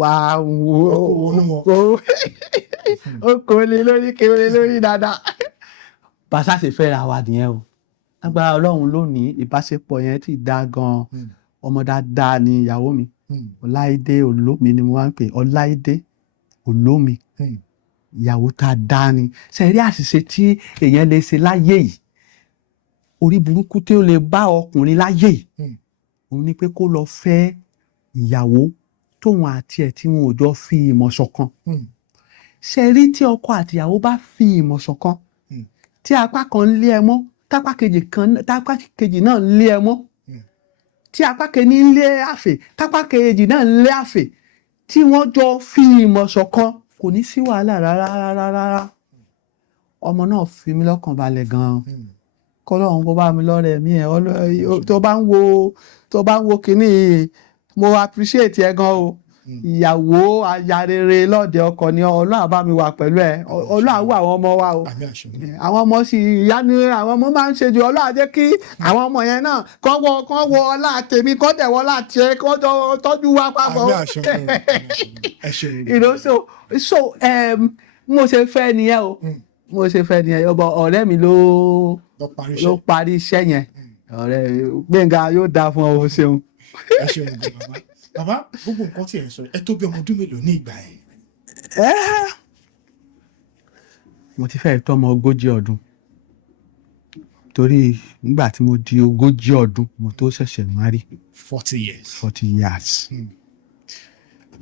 wá ó kò lè lórí dáadáa bàṣà ṣe fẹ́ ra wa nìyẹn o lágbára Ọlọ́run lónìí ìbáṣepọ̀ yẹn ti dá gan ọmọ dáadáa ni ìyàwó mi Ọláìdé Olómi ni mo máa ń pè Ọláìdé Olómi ìyàwó tá a dá ni ṣe rí àṣìṣe tí èèyàn lè ṣe láyé yìí orí burúkú tí ó lè bá ọkùnrin láyé yìí òun ni pé kó lọ fẹ́ ìyàwó tóun àti ẹ̀ tí wọn ò jọ fi ìmọ̀ ṣọ̀kan ṣe rí tí ọkọ àti ìyàwó bá fi ìmọ̀ ṣọ̀kan tí apá kan lé ẹ mọ́ tápá kejì náà lé ẹ mọ́ tí apá kejì ń lé àfè tápá kejì náà lé àfè tí wọ́n jọ fi ìmọ̀ ṣọ̀kan kò ní sí wàhálà rárá ọmọ náà fi mí lọ́kàn balẹ̀ gan-an kọ́lọ́run kó bá mi lọ́rẹ̀ mi ẹ̀ tó bá ń wo kínní mo appreciate ẹ gan o ìyàwó ayarere lọ́ọ̀dẹ ọkọ ni Ọlọ́run bá mi wà pẹ̀lú ẹ Ọlọ́run wà àwọn ọmọ wa o àwọn ọmọ sì ìyá ni àwọn ọmọ máa ń ṣe jù Ọlọ́run jẹ́ kí àwọn ọmọ yẹn náà kọ́ wọ ọlá tèmi kọ́ dẹ̀ wọ ọlá tiẹ̀ kọ́ tọ́jú wa papọ̀ so mo ṣe fẹ́ nìyẹn o mo ṣe fẹ́ nìyẹn ọbọ ọ̀rẹ́ mi ló parí iṣẹ́ yẹn ọ̀rẹ́ Gbénga yóò dáa fún ọ ṣeun. ẹ ṣeun bàbá gbogbo nǹkan tí ẹ ń sọ ẹ tó bí ọmọ ọdún mélòó ní ìgbà yẹn. mo ti fẹ́ẹ̀ tọ́mọ 40 ọdún torí nígbà tí mo di 40 ọdún mo tó ṣẹ̀ṣẹ̀ marry. 40 years. 40 years.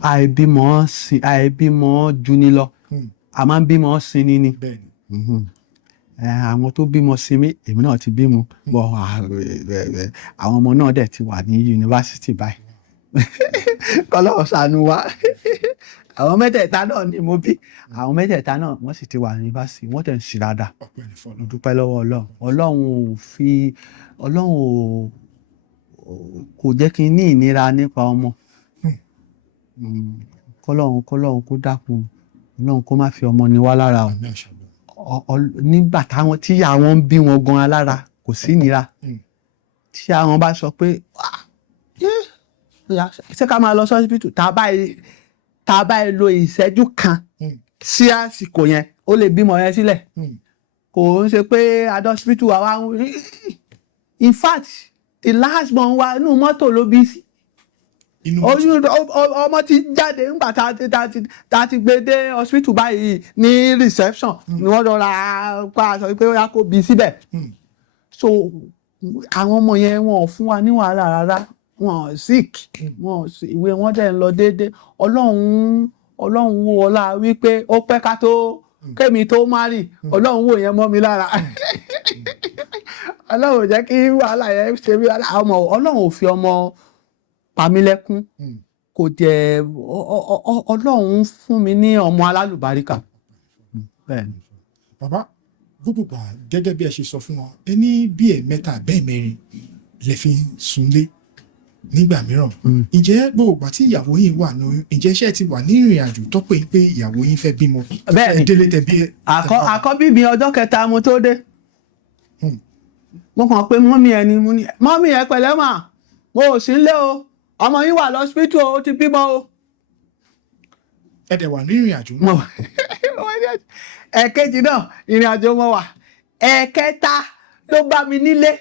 àìbímọ juni lọ a máa ń bímọ sinmi ni àwọn tó bímọ sinmi èmi náà ti bímọ bọ àwọn ọmọ náà dẹ̀ ti wà ní yunifásitì báyìí kọ́lọ́ọ̀ ṣàánú wa àwọn mẹ́tẹ̀ẹ̀ta náà ni mo bí àwọn mẹ́tẹ̀ẹ̀ta náà wọ́n sì ti wà ní yunifásitì wọ́n tẹ̀ ń ṣe dáadáa mo dúpẹ́ lọ́wọ́ Ọlọ́run kò jẹ́ kí n ní ìnira nípa ọmọ kọ́lọ́run kó dákun Ọlọ́run kó má fi ọmọ ni wá lára o nígbà táwọn tí àwọn ń bí wọn gan alára kò sí ìnira tí àwọn bá sọ pé ṣé ká máa lọ sí hospital tá a bá lo ìṣẹ́jú kan sí àsìkò yẹn ó lè bímọ yẹn sílẹ̀ kò ń ṣe pé adé hospital wa wá in fact the last born wa inú mọ́tò ló bí sí ọmọ ti jáde nígbà tá a ti gbé dé hospital báyìí ní reception ni wọ́n lọ ra pa aṣọ pé ó yá kó bí síbẹ̀ so àwọn ọmọ yẹn wọn ò fún wa ní wàhálà rárá wọn sick ìwé wọn dẹ̀ ń lọ déédéé Ọlọ́run wo ọlá wípé ó pẹ́ ká tó kémi tó marry Ọlọ́run wò yẹn mọ́ mi lára Ọlọ́run jẹ́ kí wàhálà yẹn ṣe mí lára Ọlọ́run ò fi ọmọ pamílẹ́kún kò jẹ́ Ọlọ́run fún mi ní ọmọ alálùbáríkà. bàbá gbogbo gbà gẹ́gẹ́ bí ẹ ṣe sọ fún wọn ẹ ní bí ẹ̀mẹ́ta bẹ́ẹ̀ mẹ́rin lè fi sunlé nígbà mìíràn ǹjẹ́ gbogbo ìgbà tí ìyàwó yín wà ní ǹjẹ́ iṣẹ́ ti wà ní ìrìn àjò tó pé ìyàwó yín fẹ́ bímọ. bẹ́ẹ̀ni délé tẹ bí. àkọ́bí mi ọjọ́ kẹta mo tó dé mo kàn pé mọ́mí ẹ ni mo ní mọ́mí ẹ pẹ̀lẹ́ mà mo ò sí nílé o ọmọ yín wà lọ́sípítù ó ti bímọ o. ẹ dẹ̀ wà ní ìrìn àjò náà. ẹ̀ẹ̀kejì náà ìrìn àjò mo wà ẹ̀ẹ̀kẹta ló bá mi nílé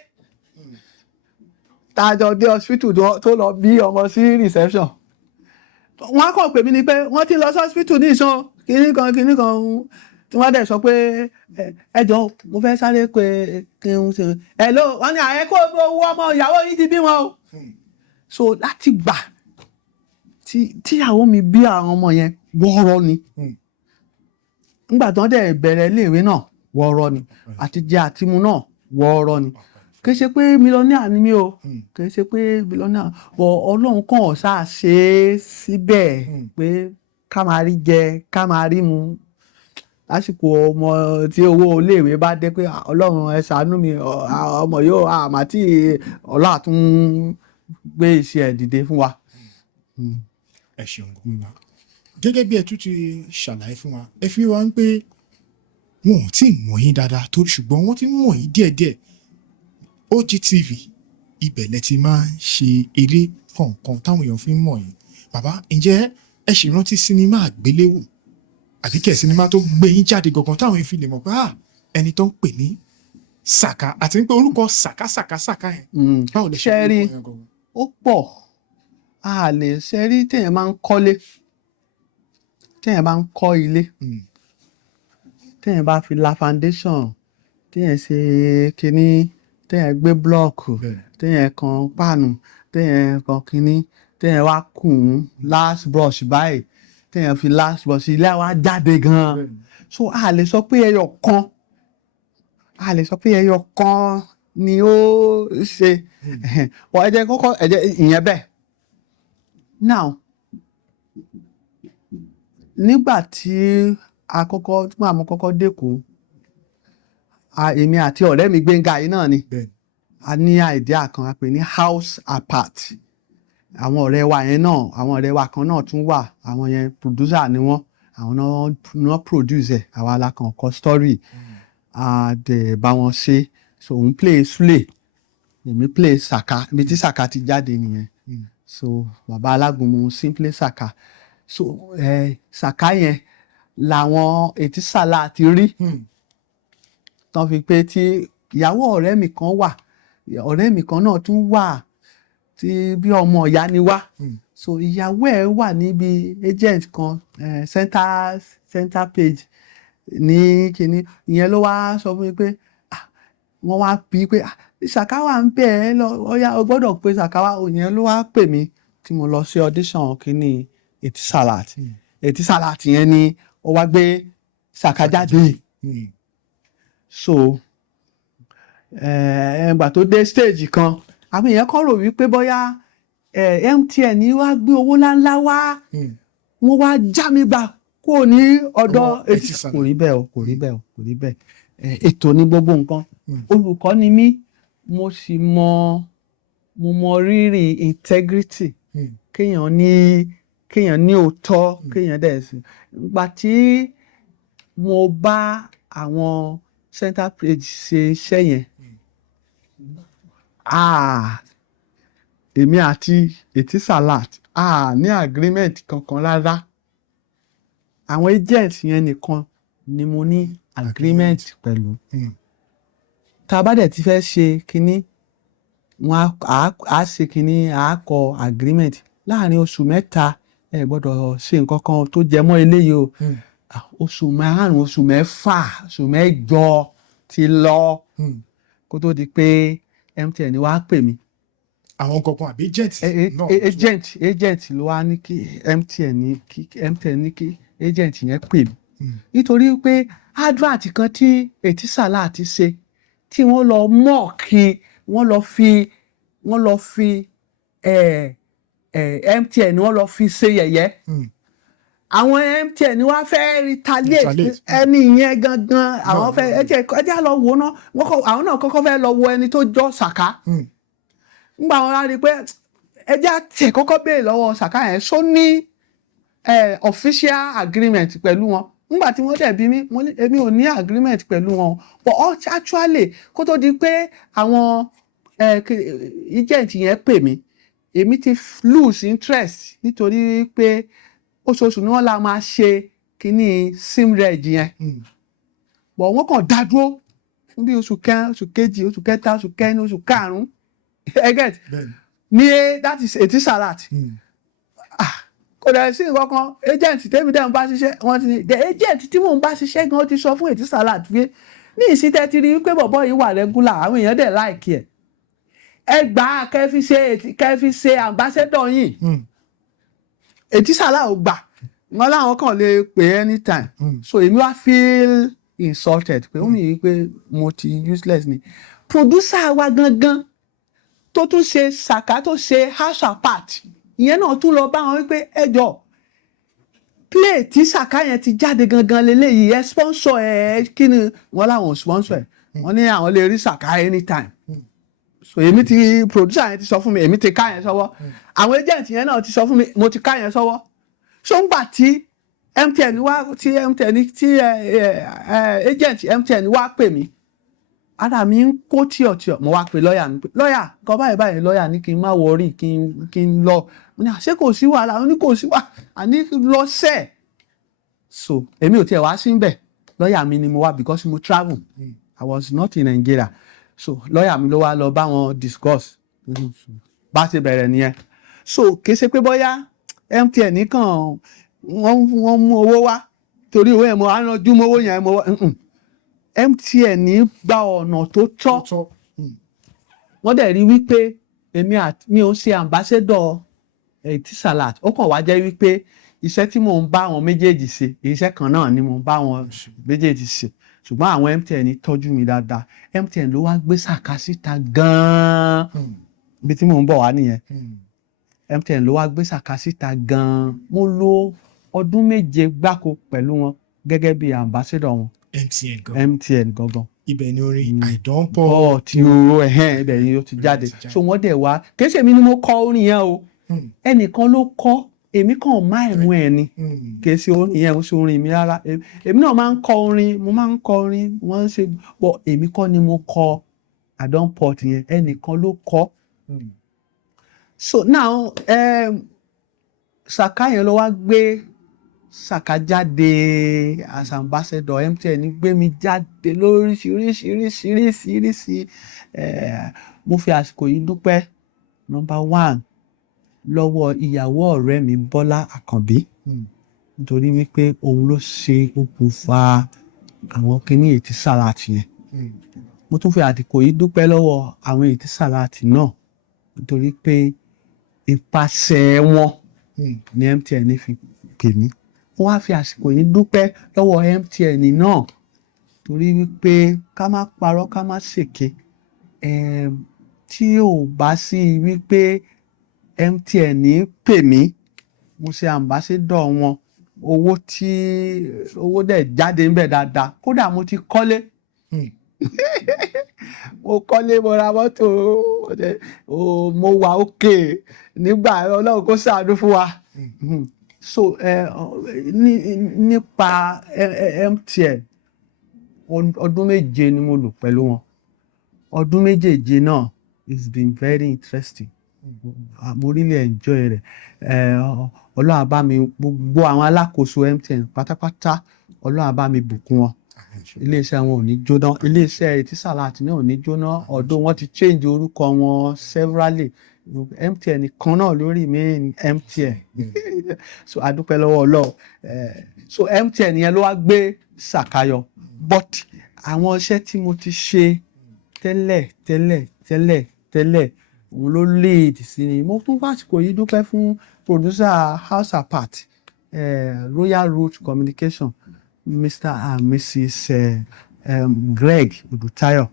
tàjọ dé hospital tó lọ bí ọmọ sí reception wọ́n kàn pè mí ni pé wọ́n ti lọ sí hospital ní ìṣàn kìíní kan tí wọ́n dẹ̀ sọ pé ẹ jọ̀ọ́ mo fẹ́ sáré pé kí n ṣe hello wọ́n ní àyẹ̀kọ́ owó ọmọ ìyàwó yìí ti bí wọn o so láti gbà tíyàwó mi bí àwọn ọmọ yẹn wọ́ọ́rọ́ ni nígbà tí wọ́n dẹ̀ bẹ̀rẹ̀ iléèwé náà wọ́ọ́rọ́ ni àti jẹ àti mu náà wọ́ọ́rọ́ ni kì í ṣe pé mílíọ̀nìà ni mí o kì í ṣe pé mílíọ̀nìà bọ̀ ọlọ́run kàn ṣáà ṣe é síbẹ̀ pé ká máa rí jẹ ká máa rí mu lásìkò ọmọ tí owó iléèwé bá dé pé ọlọ́run ẹ ṣàánú mi ọmọ yóò àmà tí ọlá tún gbé iṣẹ́ ẹ̀ dìde fún wa. ẹ ṣeun gan-an gẹ́gẹ́ bí ẹ tún ti ṣàlàyé fún wa ẹ fi wá ń pé wọn ò tí ì mọ̀ yín dáadáa tó ṣùgbọ́n wọ́n ti mọ̀ yín díẹ̀díẹ̀ OGTV ibẹ̀ lẹ ti máa ń ṣe eré kọ̀ọ̀kan táwọn èèyàn fi ń mọ̀ yín bàbá ǹjẹ́ ẹ ṣì rántí sinimá àgbéléwò àbí kẹ̀ sinimá tó gbé yín jáde gangan táwọn èèyàn fi lè mọ̀ pé ẹni tó ń pè ní Saka àti pé orúkọ Saka yẹn báwo lè ṣe orúkọ yẹn gangan. ó pọ̀ a lè ṣe rí téèyàn máa ń kọ́lé téèyàn bá ń kọ́ ilé téèyàn bá fi la foundation téèyàn ṣe kinní téèyàn gbé blọọkù téèyàn kan páànù téèyàn kan kinní téèyàn wá kùn ún last brush báyìí téèyàn fi last brush ilé wa jáde gan-an so a lè sọ pé ẹyọ kan ni ó ṣe wọ́n ẹ jẹ́ kọ́kọ́ ẹ jẹ́ ìyẹn bẹ́ẹ̀ now nígbà tí mo kọ́kọ́ dẹ́kun èmi àti ọ̀rẹ́ mi Gbénga yìí náà ni a ní idea kan a pè ní house apart àwọn ọ̀rẹ́ wa yẹn náà àwọn ọ̀rẹ́ wa kan náà tún wà àwọn yẹn producer ni wọ́n àwọn náà produce ẹ̀ àwa la kàn kọ story dẹ̀ bá wọn ṣe so òun play Sule èmi play Saka ibi tí Saka ti jáde nìyẹn so bàbá Alágúnmu simply Saka so Saka yẹn làwọn Ètísàlà ti rí tán fi pé tí ìyàwó ọ̀rẹ́ mi kan wà ọ̀rẹ́ mi kan náà tún wà tí bí ọmọ ìyá ni wá so ìyàwó ẹ̀ wà níbi agent kan center page ní kinní ìyẹn ló wá sọ fún mi pé wọ́n wá bí pé Saka wà ń bẹ̀ ẹ́ lọ ọ̀yá o gbọ́dọ̀ pé Saka wá ìyẹn ló wá pè mí tí mo lọ sí audition kinní Ètísàlà yẹn ni ó wá gbé Saka jáde so ẹgbà tó dé stage kan àwọn èèyàn kọ́ rò wípé bóyá MTN ni wá gbé owó ńláńlá wá wọ́n wá já mi gbà kó ní ọ̀dọ̀ Ètísàlà kò rí bẹ́ẹ̀ ètò ní gbogbo nǹkan olùkọ́ ni mí mo mọ rírì integrity kéèyàn ní òótọ́ kéèyàn dẹ̀ sí nígbà tí mo bá àwọn center page ṣe iṣẹ́ yẹn èmi àti Ètísàlà ní agreement kankan rárá àwọn agent yẹn nìkan ni mo ní agreement pẹ̀lú tá a bá dẹ̀ ti fẹ́ ṣe kinní wọn á ṣe kinní á kọ agreement láàrin oṣù mẹ́ta ẹ gbọ́dọ̀ ṣe nǹkan kan tó jẹ mọ́ eléyìí o oṣù márùn-ún oṣù mẹ́fà oṣù mẹ́jọ ti lọ kó tó di pé MTN wá pè mí. àwọn kankan àbí agent ló wá ní kí MTN ní kí agent yẹn pè mí nítorí pé advert kan tí Ètísàlà ti ṣe tí wọ́n lọ mọ́ọ̀kì wọ́n lọ fi MTN wọ́n lọ fi ṣe yẹ̀yẹ́ àwọn MTN wá fẹ́ retaliate ẹni yẹn gangan àwọn fẹ́ ẹjẹ́ lọ wò ná àwọn náà kọ́kọ́ fẹ́ lọ wo ẹni tó jọ Saka ńgbà wọn á rí i pé ẹjẹ́ àti kọ́kọ́ béèrè lọ́wọ́ Saka yẹn ṣó ní official agreement pẹ̀lú wọn ńgbà tí wọ́n dẹ̀ bí mi èmi ò ní agreement pẹ̀lú wọn but actually kó tó di pé àwọn agent yẹn pè mí èmi ti lose interest nítorí pé oṣooṣù ni wọ́n la máa ṣe kínní simreg yẹn but wọ́n kàn dá dúró fún bí oṣù kejì oṣù kẹta oṣù kẹrin oṣù karùn-ún get ní that is Ètísàlà kò dẹ̀ sí nǹkan kan agent tèmi dẹ̀ ń bá ṣiṣẹ́ wọ́n ti ní the agent tí mò ń bá ṣiṣẹ́ gan ti sọ fún Ètísàlà pé ní ìsítẹ́ ti rí wípé bọ̀bọ̀ yìí wà regular àwọn èèyàn dẹ̀ like ẹ̀ ẹ gbà á kẹ́ fi ṣe ambassador yìí Ètísàlà ò gbà wọn láwọn kàn lè pè anytime so èmi wá feel insulted pé ó mi yìí pé mo ti useless ni producer wa gangan tó tún ṣe Saka tó ṣe house apart ìyẹn náà tún lọ bá wọn wípé ẹjọ́ play tí Saka yẹn ti jáde gangan leléyìí ẹ sponsor ẹ kí ni wọn láwọn sponsor ẹ wọn ní àwọn lè rí Saka anytime so èmi ti producer yẹn ti sọ fún mi èmi ti ká yẹn sọ́wọ́ àwọn agent yẹn náà ti sọ fún mi mo ti ká yẹn sọ́wọ́ so ń gbà tí MTN wá tí agent MTN wá pè mí ara mi ń kó tíọ̀tíọ̀ mo wá pe lọ́ọ̀yà mi pé lọ́ọ̀yà kan báyìí lọ́ọ̀yà ní kí n má wọrí kí n lọ mo ní àṣé kò sí wàhálà ó ní kò sí wàhálà àní lọ sẹ́ẹ̀ so èmi ò tiẹ̀ wá sí bẹ̀ lọ́ọ̀yà mi ni mo wá because mo travel I was not in Nigeria so lọ́ọ̀yà mi ló wá lọ bá wọn discuss bá ṣe bẹ̀rẹ̀ nìyẹn so kì í ṣe pé bóyá MTN nìkan wọ́n mú owó wá torí owó yẹn mo á ránjú mọ́ owó yẹn mo wá MTN gba ọ̀nà tó tọ́ wọ́n dẹ̀ rí wípé mi ò ṣe ambassador Etisalat ó kàn wá jẹ́ wípé iṣẹ́ tí mò ń bá àwọn méjèèjì ṣe iṣẹ́ kan náà ni mò ń bá àwọn méjèèjì ṣe ṣùgbọ́n àwọn MTN tọ́jú mi dáadáa MTN ló wá gbé Saka síta gan-an ibi tí mò ń bọ̀ wá nìyẹn MTN ló wá gbé Saka síta gan-an mo lò ọdún 7 gbáko pẹ̀lú wọn gẹ́gẹ́ bí ambassador wọn. MTN gangan. Ibẹ̀ ni orin àìdánpọ̀ tí o ibẹ̀ ni o ti jáde so wọ́n dẹ̀ wá kì í ṣe mi ni mo kọ orin yẹn o ẹnìkan ló kọ èmi kàn má ẹ̀mú ẹ̀ ni kì í ṣe orin yẹn ó ṣe orin mi rárá èmi náà máa ń kọ orin mo máa ń kọ orin wọ́n ṣe bọ̀ èmi kọ́ ni mo kọ àìdánpọ̀ yẹn ẹnìkan ló kọ so now Saka yẹn ló wá gbé Saka jáde as ambassador MTN gbé mi jáde lóríṣiríṣiríṣiríṣi mo fi àsìkò yìí dúpẹ́ number 1 lọ́wọ́ ìyàwó ọ̀rẹ́ mi Bọ́lá Àkànbí nítorí wípé òun ló ṣe okùnfà àwọn kíní Etisalat yẹn mo tún fi àsìkò yìí dúpẹ́ lọ́wọ́ àwọn Etisalat náà nítorí pé ipasẹ̀ wọn ni MTN fi pè mí wọ́n wá fi àsìkò yìí dúpẹ́ lọ́wọ́ MTN náà torí wípé ká má parọ́ ká má ṣèké tí ò bá sí wípé MTN pè mí mo ṣe ambassador wọn owó dẹ̀ jáde ń bẹ̀ dáadáa kódà mo ti kọ́lé mo kọ́lé mo ra mọ́tò mo wà òkè nígbà Ọlọ́run kó ṣàánú fún wa. So nípa MTN ọdún 7 ni mo lò pẹ̀lú wọn ọdún 7 náà it's been very interesting mo really enjoy rẹ̀ Ọlọ́run bá mi gbogbo àwọn alákòóso MTN pátápátá Ọlọ́run bá mi bùkún wọn iléeṣẹ́ wọn ò ní jóná iléeṣẹ́ Etisalat náà ò ní jóná ọdún wọn ti change orúkọ wọn severally MTN kan náà lórí mi MTN so adúpẹ́ lọ́wọ́ Ọlọ́run so MTN yẹn ló wá gbé Saka yọ but àwọn iṣẹ́ tí mo ti ṣe tẹ́lẹ̀ òun ló lead sí ni mo tún fàsìkò yìí dúpẹ́ fún producer house apart Royal Root Communication Mr. and Mrs. Greg Odutayo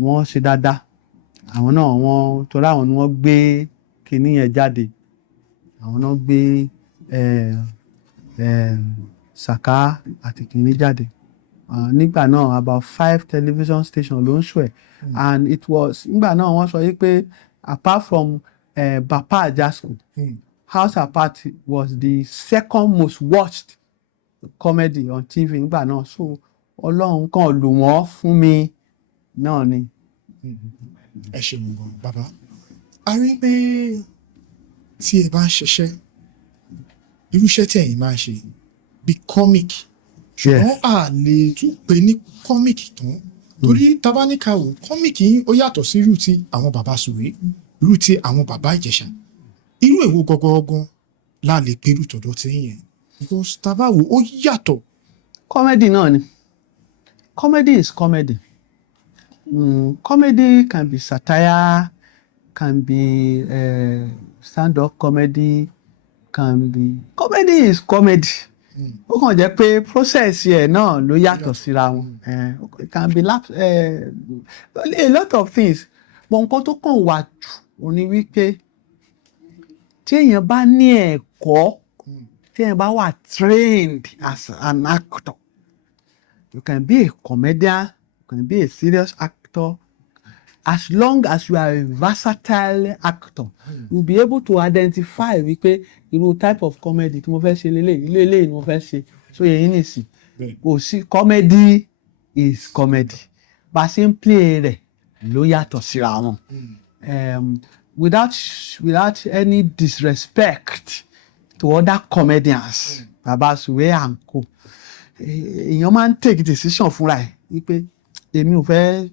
wọ́n ṣe dáadáa àwọn náà wọ́n torí àwọn ni wọ́n gbé kinní yẹn jáde àwọn náà gbé Saka àti kinní jáde nígbà náà about 5 television stations ló ń ṣò ẹ̀ and it was nígbà náà wọ́n sọ yí pé apart from Bapa Ajasco House Apart was the second most watched comedy on TV nígbà náà so Ọlọ́run kan lò wọ́n fún mi náà ni. Ẹ ṣeun gan bàbá a rí pé tí ẹ bá ń ṣiṣẹ́ irúṣẹ́ tí ẹ̀yin máa ń ṣe bí comic ṣùgbọ́n a lè tún pè ní comic tán torí tabaníkà wò comic yín ó yàtọ̀ sí irú ti àwọn bàbá Sùwé irú ti àwọn bàbá Ìjẹ̀ṣà irú èwo gangan la lè pe irú tọ̀dọ̀ tí yẹn because tabawo ó yàtọ̀. Comedy náà ni comedy is comedy. Comedy can be satire, can be stand-up comedy, can be... Comedy is comedy. ó kàn jẹ́ pé process ẹ̀ náà ló yàtọ̀ síra wọn. It can be a lot of things, but nǹkan tó kàn wà jù ó ní wípé tí èèyàn bá ní ẹ̀kọ́, tí èèyàn bá wà trained as an actor, you can be a comedian, you can be a serious actor. As long as you are a versatile actor, you'll be able to identify wípé irú type of comedy tí mo fẹ́ ṣe lélẹ́yìí ni mo fẹ́ ṣe. So yẹn ní sí, kò sí, comedy is comedy. Bá a ṣe ń play rẹ̀ ló yàtọ̀ síra wọn. Without any disrespect to other comedians, Baba Suwe and co, èèyàn máa ń take decision fúnra ẹ̀ wípé èmi ò fẹ́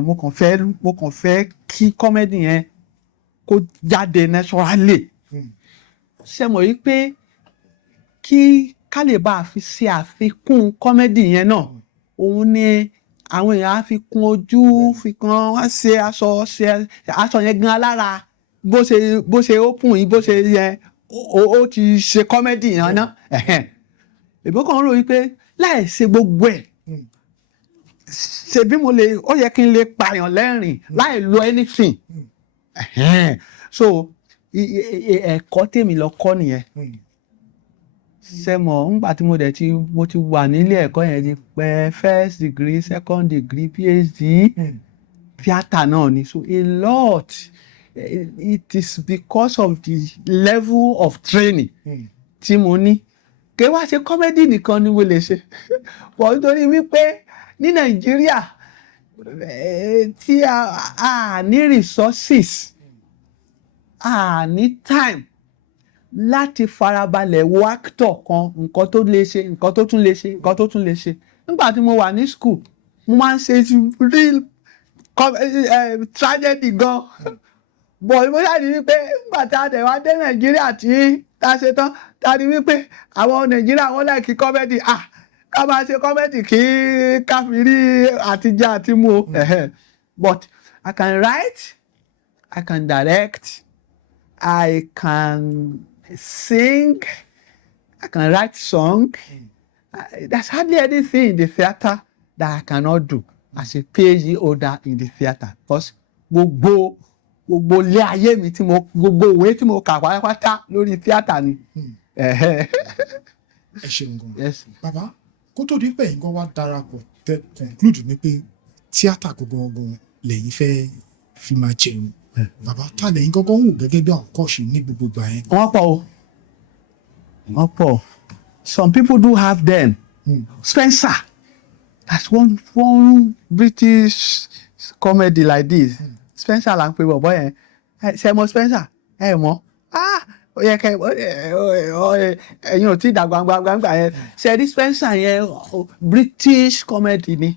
mo kàn fẹ́ kí comedy yẹn kó jáde naturally. Ṣé mo rí pé kí ká lè bá fi ṣe àfikún comedy yẹn náà, òun ni àwọn èèyàn á fi kún ojú, fi kan wá ṣe aṣọ yẹn gan lára bó ṣe open yìí, bó ṣe yẹn ó ti ṣe comedy yẹn náà. Èbó kan rò wípé láì ṣe gbogbo ẹ̀, ṣe bí ó yẹ kí n lè pààyàn lẹ́rìn láì lo anything. So ẹ̀kọ́ tèmi lọ kọ́ nìyẹn. Ṣé mo ńgbà tí mo ti wà nílé ẹ̀kọ́ yẹn ti pẹ́, first degree, second degree, PhD, theatre náà ni. So a lot, it is because of the level of training tí mo ní. Kì í wá ṣe comedy nìkan ni mo lè ṣe. But nítorí wípé ní Nàìjíríà tí a ní resources, a ní time láti farabalẹ̀ wo actor kan, nǹkan tó lè ṣe, nǹkan tó tún lè ṣe, nǹkan tó tún lè ṣe. Nígbà tí mo wà ní school, mo máa ń ṣe real tragedy gan. But mo ṣáà rí wípé nígbà tí a dẹ̀ wá dé Nàìjíríà tí a ṣe tán, ta rí wípé àwọn Nàìjíríà wọ́n like comedy. Ká máa ṣe comedy kí ká fi rí àtijọ́ àti mú o. But I can write, I can direct, I can sing, I can write song. There's hardly anything in the theatre that I cannot do as a PhD holder in the theatre. Because gbogbo ilé ayé mi gbogbo ìwé tí mo kà pátápátá lórí theatre ni. Ẹ ṣeun gan. Bàbá, kó tó di pé ẹ̀yin gan wá darapọ̀ tẹ conclude ní pé tíátà gangan lẹ́yìn fẹ́ fi máa jẹun. Bàbá, ta lẹ́yìn gangan wò gẹ́gẹ́ bí àwòkọ́ṣe ní gbogbo ìgbà yẹn? Wọ́n pọ̀. Some people do have them. Spencer, that's one British comedy like this. Spencer là ń pe bọ̀bọ̀ yẹn. Ṣé mo Spencer? Ẹ mọ̀? Ó yẹ kẹ́ ẹ̀yin ò tí dàgbà gbangba yẹn. Ṣé rí Spencer yẹn British comedy ni.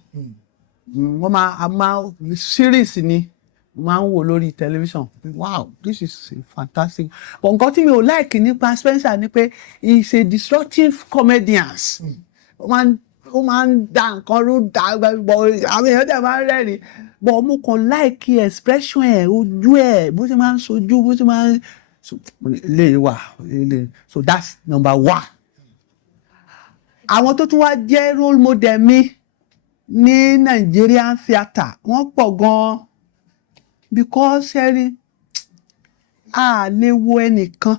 Wọ́n máa series ni. Máa ń wò lórí television. Wow, this is fantastic. But nǹkan tí mi ò like nípa Spencer ni pé he is a disruptive comedian. Ó máa ń da nǹkan rú àwọn èèyàn dẹ̀ máa ń rẹ́rìn. But mo kàn like expression ẹ̀, ojú ẹ̀, bó ṣe máa ń sojú, bó ṣe máa ń lè wà. So that's number one. Àwọn tó tún wá jẹ́ role model mi ní Nigerian theatre wọ́n pọ̀ gan-an. Because ẹ̀rí a lè wo ẹnìkan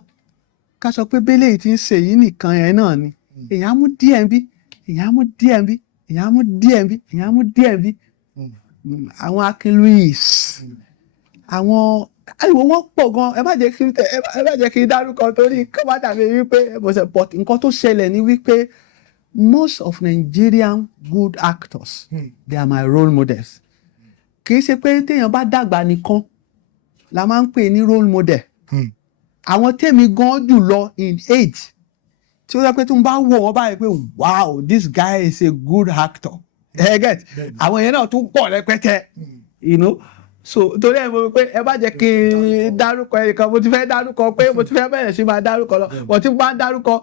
ká sọ pé bẹ́lẹ̀ yìí ti ń ṣe yìí nìkan yẹn náà ni. Èèyàn á mú díẹ̀ ń bí, èèyàn á mú díẹ̀ ń bí, èèyàn á mú díẹ̀ ń bí, èèyàn á mú díẹ̀ ń bí. Àwọn Akin Louis, àwọn àìwò wọn pọ̀ gan. Ẹ má jẹ́ kí n dárúkọ torí kí wọ́n dàbí wípé but nǹkan tó ṣẹlẹ̀ ni wípé most of Nigerian good actors, they are my role models. Kì í ṣe pé téèyàn bá dàgbà nìkan la máa ń pè ní role model. Àwọn tèmi gan jù lọ in age tí ó yẹ pé tí mo bá wò wọ́n báyìí pé wow, this guy is a good actor. Get àwọn yẹn náà tún pọ̀ rẹpẹtẹ, you know. So torí ẹ̀ mo rò pé ẹ bá jẹ́ kí n dárúkọ ẹnìkan, mo ti fẹ́ dárúkọ pé mo ti fẹ́ bẹ̀rẹ̀ sí máa dárúkọ lọ. But tí mo bá ń dárúkọ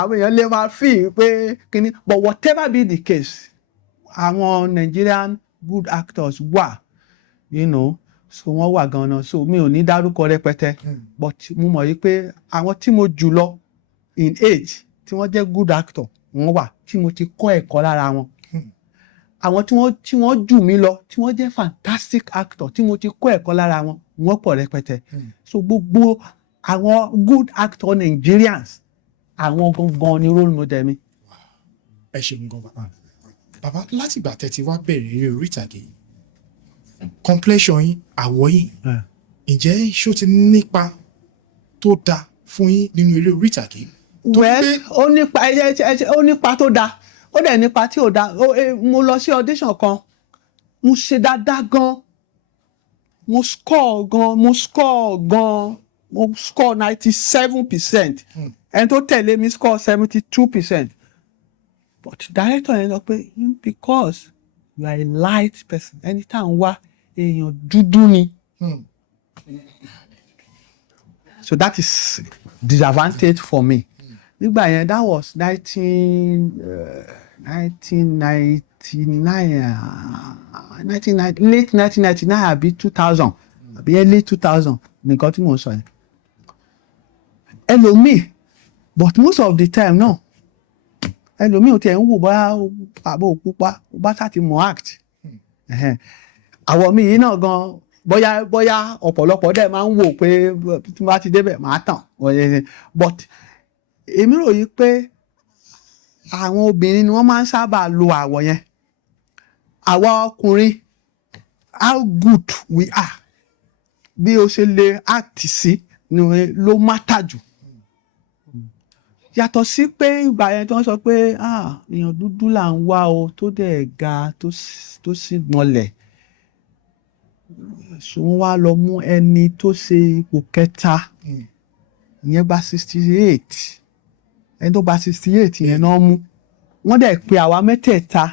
àwọn èèyàn lè máa feel pé kíní. But whatever be the case, àwọn Nigerian good actors wà, you know. so wọ́n wà gan-an so mi ò ní dárúkọ rẹpẹtẹ but mo mọ̀ yí pé àwọn tí mo jù lọ in age tí wọ́n jẹ́ good actor wọ́n wà tí mo ti kọ́ ẹ̀kọ́ lára wọn àwọn tí wọ́n jù mí lọ tí wọ́n jẹ́ fantastic actor tí mo ti kọ́ ẹ̀kọ́ lára wọn wọ́n pọ̀ rẹpẹtẹ so gbogbo àwọn good actor Nigerians àwọn gangan ni role model mi. ẹ ṣeun gan bàbá látìgbà tẹ́ ti wá bẹ̀rẹ̀ eré orí ìtàgé complexion yín àwọ̀ yín ǹjẹ́ ṣó ti nípa tó dáa fún yín nínú eré orí ìtàgé. well ó nípa tó dáa ó dẹ̀ nípa tí ò dáa mo lọ sí audition kan mo ṣe dáadáa gan mo score 97% ẹni tó tẹ̀lé mi score 72%. But director yẹn sọ pé because you are a light person ẹni tá à ń wá èèyàn dúdú ni. So that is disadvantage for me. Nígbà yẹn that was 1999 late 1999 àbí 2000 àbí early 2000 nìkan tí mo sọ yẹn. Ẹlòmíì but most of the time náà. Ẹlòmíì ò tiẹ̀ ń wò bá àbò pupa bá ṣáàtì mọ̀ act àwọ̀ mi yìí náà gan bóyá ọ̀pọ̀lọpọ̀ dẹ̀ máa ń wò pé tí wọ́n bá ti débẹ̀ máa tàn but èmi rò yí pé àwọn obìnrin ni wọ́n máa ń sábà lo àwọ̀ yẹn àwa ọkùnrin how good we are bí o ṣe lè act sí ni ló matter jù. Yàtọ̀ sí pé ìgbà yẹn tí wọ́n sọ pé èèyàn dúdú là ń wá o tó dẹ̀ ga tó sì gbọ̀nlẹ̀ so wọ́n wá lọ mú ẹni tó ṣe ipò kẹta ìyẹn gba 68 ẹni tó gba 68 yẹn náà mú wọ́n dẹ̀ pe àwa mẹ́tẹ̀ẹ̀ta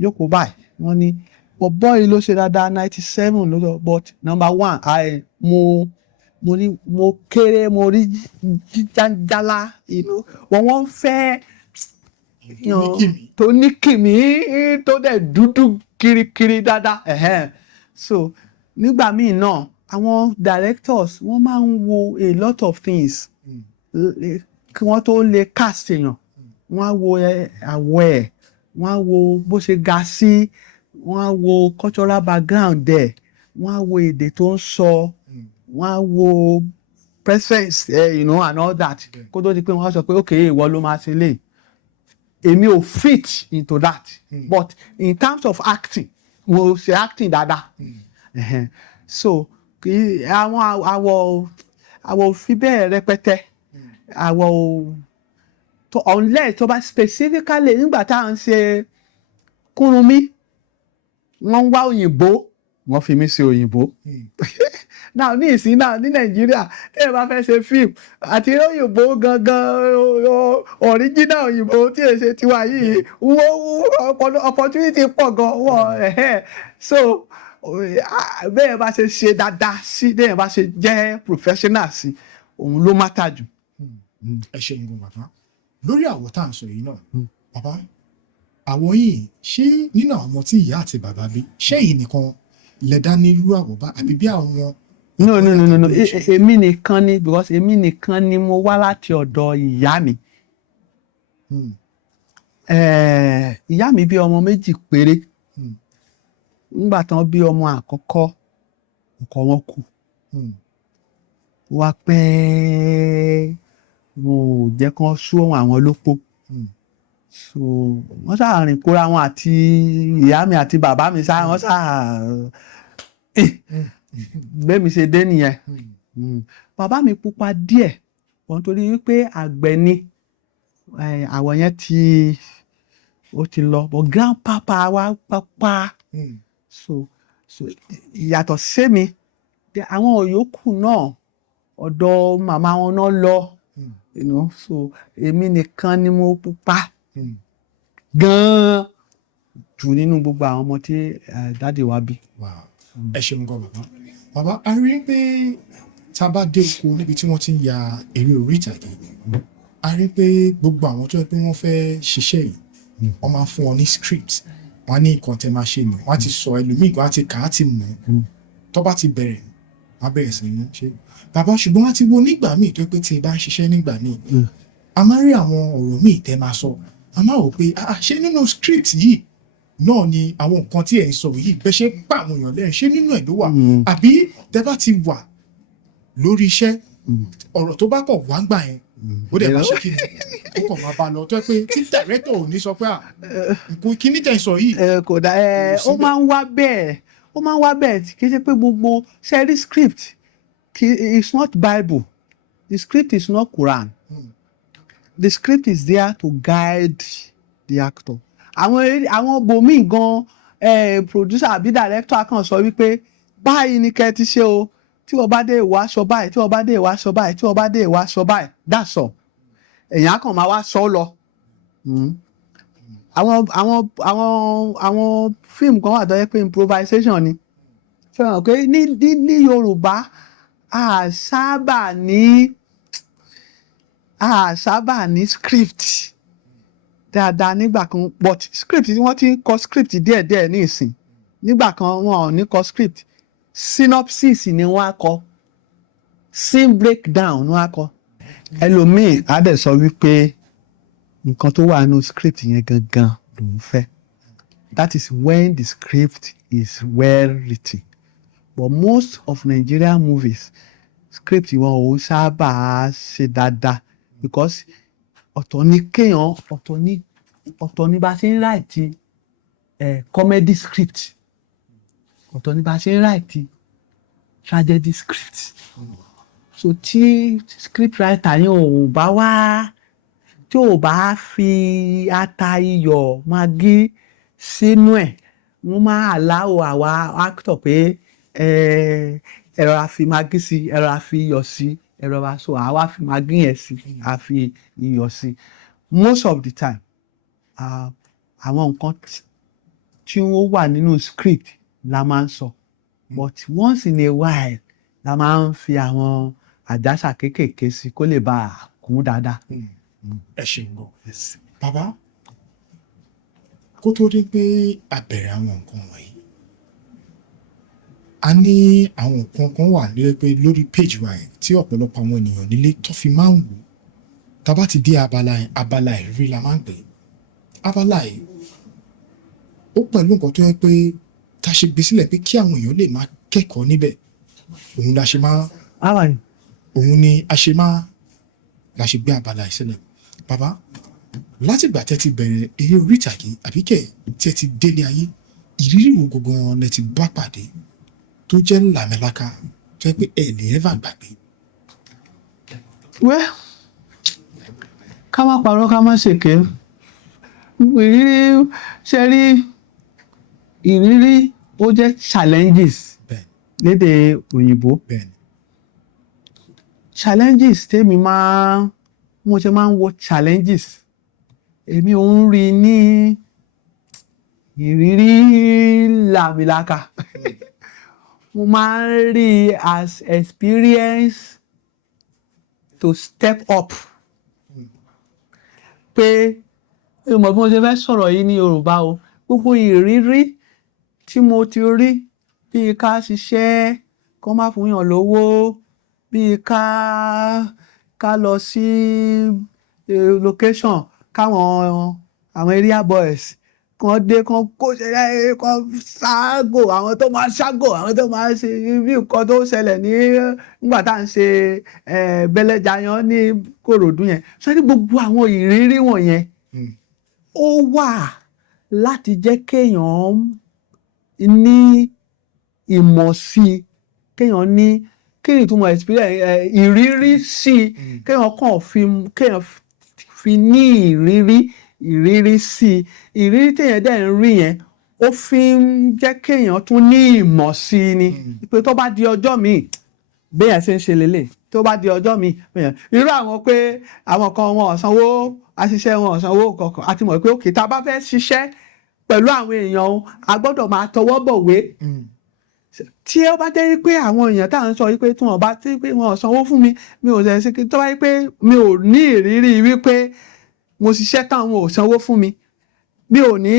jókòó báyìí wọ́n ní bọ̀bọ́ yìí ló ṣe dáadáa 97 ló sọ but number 1 mo kéré mo rí jíjáńjálá wọ́n fẹ́ tó ní kìmí tó dẹ̀ dúdú kirikiri dáadáa so nígbà míì náà àwọn directors wọ́n máa ń wo a lot of things kí wọ́n tó lè cast èèyàn wọ́n á wo àwọ̀ ẹ̀ wọ́n á wo bó ṣe ga sí wọ́n á wo cultural background ẹ̀ wọ́n á wo èdè tó ń sọ wọ́n á wo presence and all that kó tó di pé wọ́n á sọ pé okay ìwọ ló máa ṣe lè èmi ò fit into that but in terms of acting mo ṣe acting dáadáa so àwọn àwọ̀ fi bẹ́ẹ̀ rẹpẹtẹ àwọ̀ unless tó bá specifically nígbà tá à ń ṣe Kúrúnmí wọ́n ń wá òyìnbó wọ́n fi mí ṣe òyìnbó now ní ìsìn náà ní Nàìjíríà tẹ́lẹ̀ bá fẹ́ ṣe fíìmù àti òyìnbó gangan original òyìnbó tí èyí ṣe tiwa yìí opportunity pọ̀ gan wọ́n so bẹ́ẹ̀ bá ṣe ṣe dáadáa sí bẹ́ẹ̀ bá ṣe jẹ́ professional sí òun ló matter jù. ẹ ṣe nǹkan bàbá lórí àwọ̀ tá à ń sọ yìí náà bàbá àwọ̀ yìí ṣé nínú àwọn ọmọ tí ìyá àti bàbá bí ṣé èyí nìkan lè dá ní irú àwọ̀ bá àbí bí àwọn. no èmi nìkan ni because èmi nìkan ni mo wá láti ọ̀dọ̀ ìyá mi. Ìyá mi bí ọmọ méjì péré nígbà tán bí ọmọ àkọ́kọ́ ọkọ wọn kú wá pẹ́ mo jẹ́ kán sú àwọn lópó so wọ́n ṣàrìn kóra wọn àti ìyá mi àti bàbá mi wọ́n gbẹ́mi ṣe dé nìyẹn. Bàbá mi pupa díẹ̀ wọ́n torí wípé àgbẹ̀ ni àwọ̀ yẹn ó ti lọ but grandpapa wa pápá so ìyàtọ̀ sẹ́mi àwọn òyòkù náà ọ̀dọ̀ màmá wọn náà lọ so èmi nìkan ni mo pupa gan-an jù nínú gbogbo àwọn ọmọ tí dáàdì wa bí. ẹ ṣeun gan bàbá a rí pé tá a bá dé oko níbi tí wọ́n ti ń ya eré orí ìtàgé a rí pé gbogbo àwọn tó yẹ pé wọ́n fẹ́ ṣiṣẹ́ yìí wọ́n máa fún wọn ní script wọ́n á ní nǹkan tẹ́ máa ṣe nù wọ́n á ti sọ ẹlòmíì wọ́n á ti kà á ti mọ̀ tó bá ti bẹ̀rẹ̀ wọ́n bẹ̀rẹ̀ sí ní ṣe bàbá ṣùgbọ́n wọ́n ti wo nígbà míì tó pé tí ẹ bá ń ṣiṣẹ́ nígbà míì a máa rí àwọn ọ̀rọ̀ míì tẹ́ máa sọ a máa wò pé ṣé nínú script yìí náà ni àwọn nǹkan tí ẹ̀ ń sọ yìí bẹ́ẹ̀ ṣe pa àwọn èèyàn lẹ́rìn ṣé nínú ẹ̀ ló wà àbí tẹ́ bá ti wà lórí iṣẹ́ ọ̀rọ̀ tó bá kàn wá ń gbà yẹn ó dẹ̀ máa ṣe kí ni ó kàn máa bá lọ tó pé tí director ò ní sọ pé nǹkan kíní tẹ̀ ń sọ yìí. kò dá ó máa ń wá bẹ́ẹ̀ kì í ṣe pé gbogbo ṣẹ́rí script it's not Bible, the script is not Quran. The script is there to guide the actor. Àwọn bòmíì gan producer àbí director kan sọ wípé báyìí ni kẹ́ ti ṣe o tí wọ́n bá dé ìwà aṣọ báyìí tí wọ́n bá dé ìwà aṣọ báyìí tí wọ́n bá dé ìwà aṣọ báyìí that's all. Èèyàn kan máa wá sọ lọ. Àwọn fíìmù kan wà tó yẹ pé improvisation ni. Fẹ́ràn pé ní Yorùbá a sábà ní script dáadáa nígbà kan but script tí wọ́n ti ń kọ script díẹ̀díẹ̀ ní ìsìn nígbà kan wọn ò ní kọ script synopsis ni wọ́n á kọ scene breakdown ni wọ́n á kọ ẹlòmíì á dẹ̀ sọ wípé nǹkan tó wà nínú script yẹn gangan lòún fẹ́ that is when the script is well written but most of Nigerian movies script wọn ò sábà ṣe dáadáa because ọ̀tọ̀ ni kéèyàn ọ̀tọ̀ ni bá ṣe ń write comedy script ọ̀tọ̀ ni bá ṣe ń write tragedy script so tí script writer yẹn ò bá wá tí ò bá fi ata iyọ̀ magí sínú ẹ̀ wọ́n máa allow àwa actor pé ẹ rọra fi magí sí ẹ rọra fi iyọ̀ sí ẹ rọra so àwa fi magí yẹn sí a fi iyọ̀ sí most of the time àwọn nǹkan tí ó wà nínú script la máa ń sọ but once in a while la máa ń fi àwọn àjàsà kéékèèké sí kó lè bá a kún dáadáa. ẹ ṣeun gan bàbá kó tó dé pé a bẹ̀rẹ̀ àwọn nǹkan wọ̀nyí a ní àwọn nǹkan kan wà nílé pé lórí page wa yẹn tí ọ̀pọ̀lọpọ̀ àwọn ènìyàn nílé tó fi máa ń wò tá bá ti dé abala ìrírí la máa ń gbé abala yìí ó pẹ̀lú nǹkan tó yẹ pé tá a ṣe gbé sílẹ̀ pé kí àwọn èèyàn lè máa kẹ́kọ̀ọ́ níbẹ̀ òun la ṣe máa òun ni a ṣe máa la ṣe gbé abala yìí sílẹ̀ bàbá látìgbà tẹ́ ti bẹ̀rẹ̀ eré orí ìtàgé àbí kẹ̀ tẹ́ ti délé ayé ìrírí wo gangan lẹ ti bá pàdé tó jẹ́ làmìlaka tó yẹ pé ẹ̀ lè ẹ́fà gbàgbé. wẹ́ ká má parọ́ ká má ṣèké ìrírí ṣe rí ìrírí ó jẹ́ challenges lédè òyìnbó challenges tèmi mo ṣe máa ń wo challenges èmi ò ń rí ní ìrírí làmìlaka mo máa ń rí as experience to step up pé ìmọ̀ bí mo ṣe fẹ́ sọ̀rọ̀ yìí ní Yorùbá o gbogbo ìrírí tí mo ti rí bíi ká ṣiṣẹ́ kó má fún yàn lówó bíi ká lọ sí location káwọn àwọn area boys kan dé kan kó ṣẹlẹ̀ kan ṣáàgò àwọn tó máa ṣáàgò àwọn tó máa ṣe bí nǹkan tó ṣẹlẹ̀ nígbà tá à ń ṣe bẹ́lẹ́jayán ní Kòròdú yẹn ṣé ní gbogbo àwọn ìrírí wọ̀nyẹn ó wà láti jẹ́ kéèyàn ní ìmọ̀ sí i kéèyàn ní kéèyàn ìtumọ̀ experience ìrírí sí i kéèyàn fi ní ìrírí sí i ìrírí téèyàn dẹ̀ ń rí yẹn ó fi ń jẹ́ kéèyàn tún ní ìmọ̀ sí i ni pé tó bá di ọjọ́ míì béèyàn ṣe ń ṣe lélẹ̀ tó bá di ọjọ́ míì irú àwọn pé àwọn kan wọn ò sanwó àṣìṣe wọn ò sanwó kankan àti mọ̀ pé òkè tá a bá fẹ́ ṣiṣẹ́ pẹ̀lú àwọn èèyàn a gbọ́dọ̀ máa tọwọ́ bọ̀wé tí ó bá jẹ́ pé àwọn èèyàn tá à ń sọ wípé tí wọ́n bá tí pé wọn ò sanwó fún mi mi ò ṣe kí tó bá yí pé mi ò ní ìrírí wípé mo ṣiṣẹ́ táwọn ò sanwó fún mi mi ò ní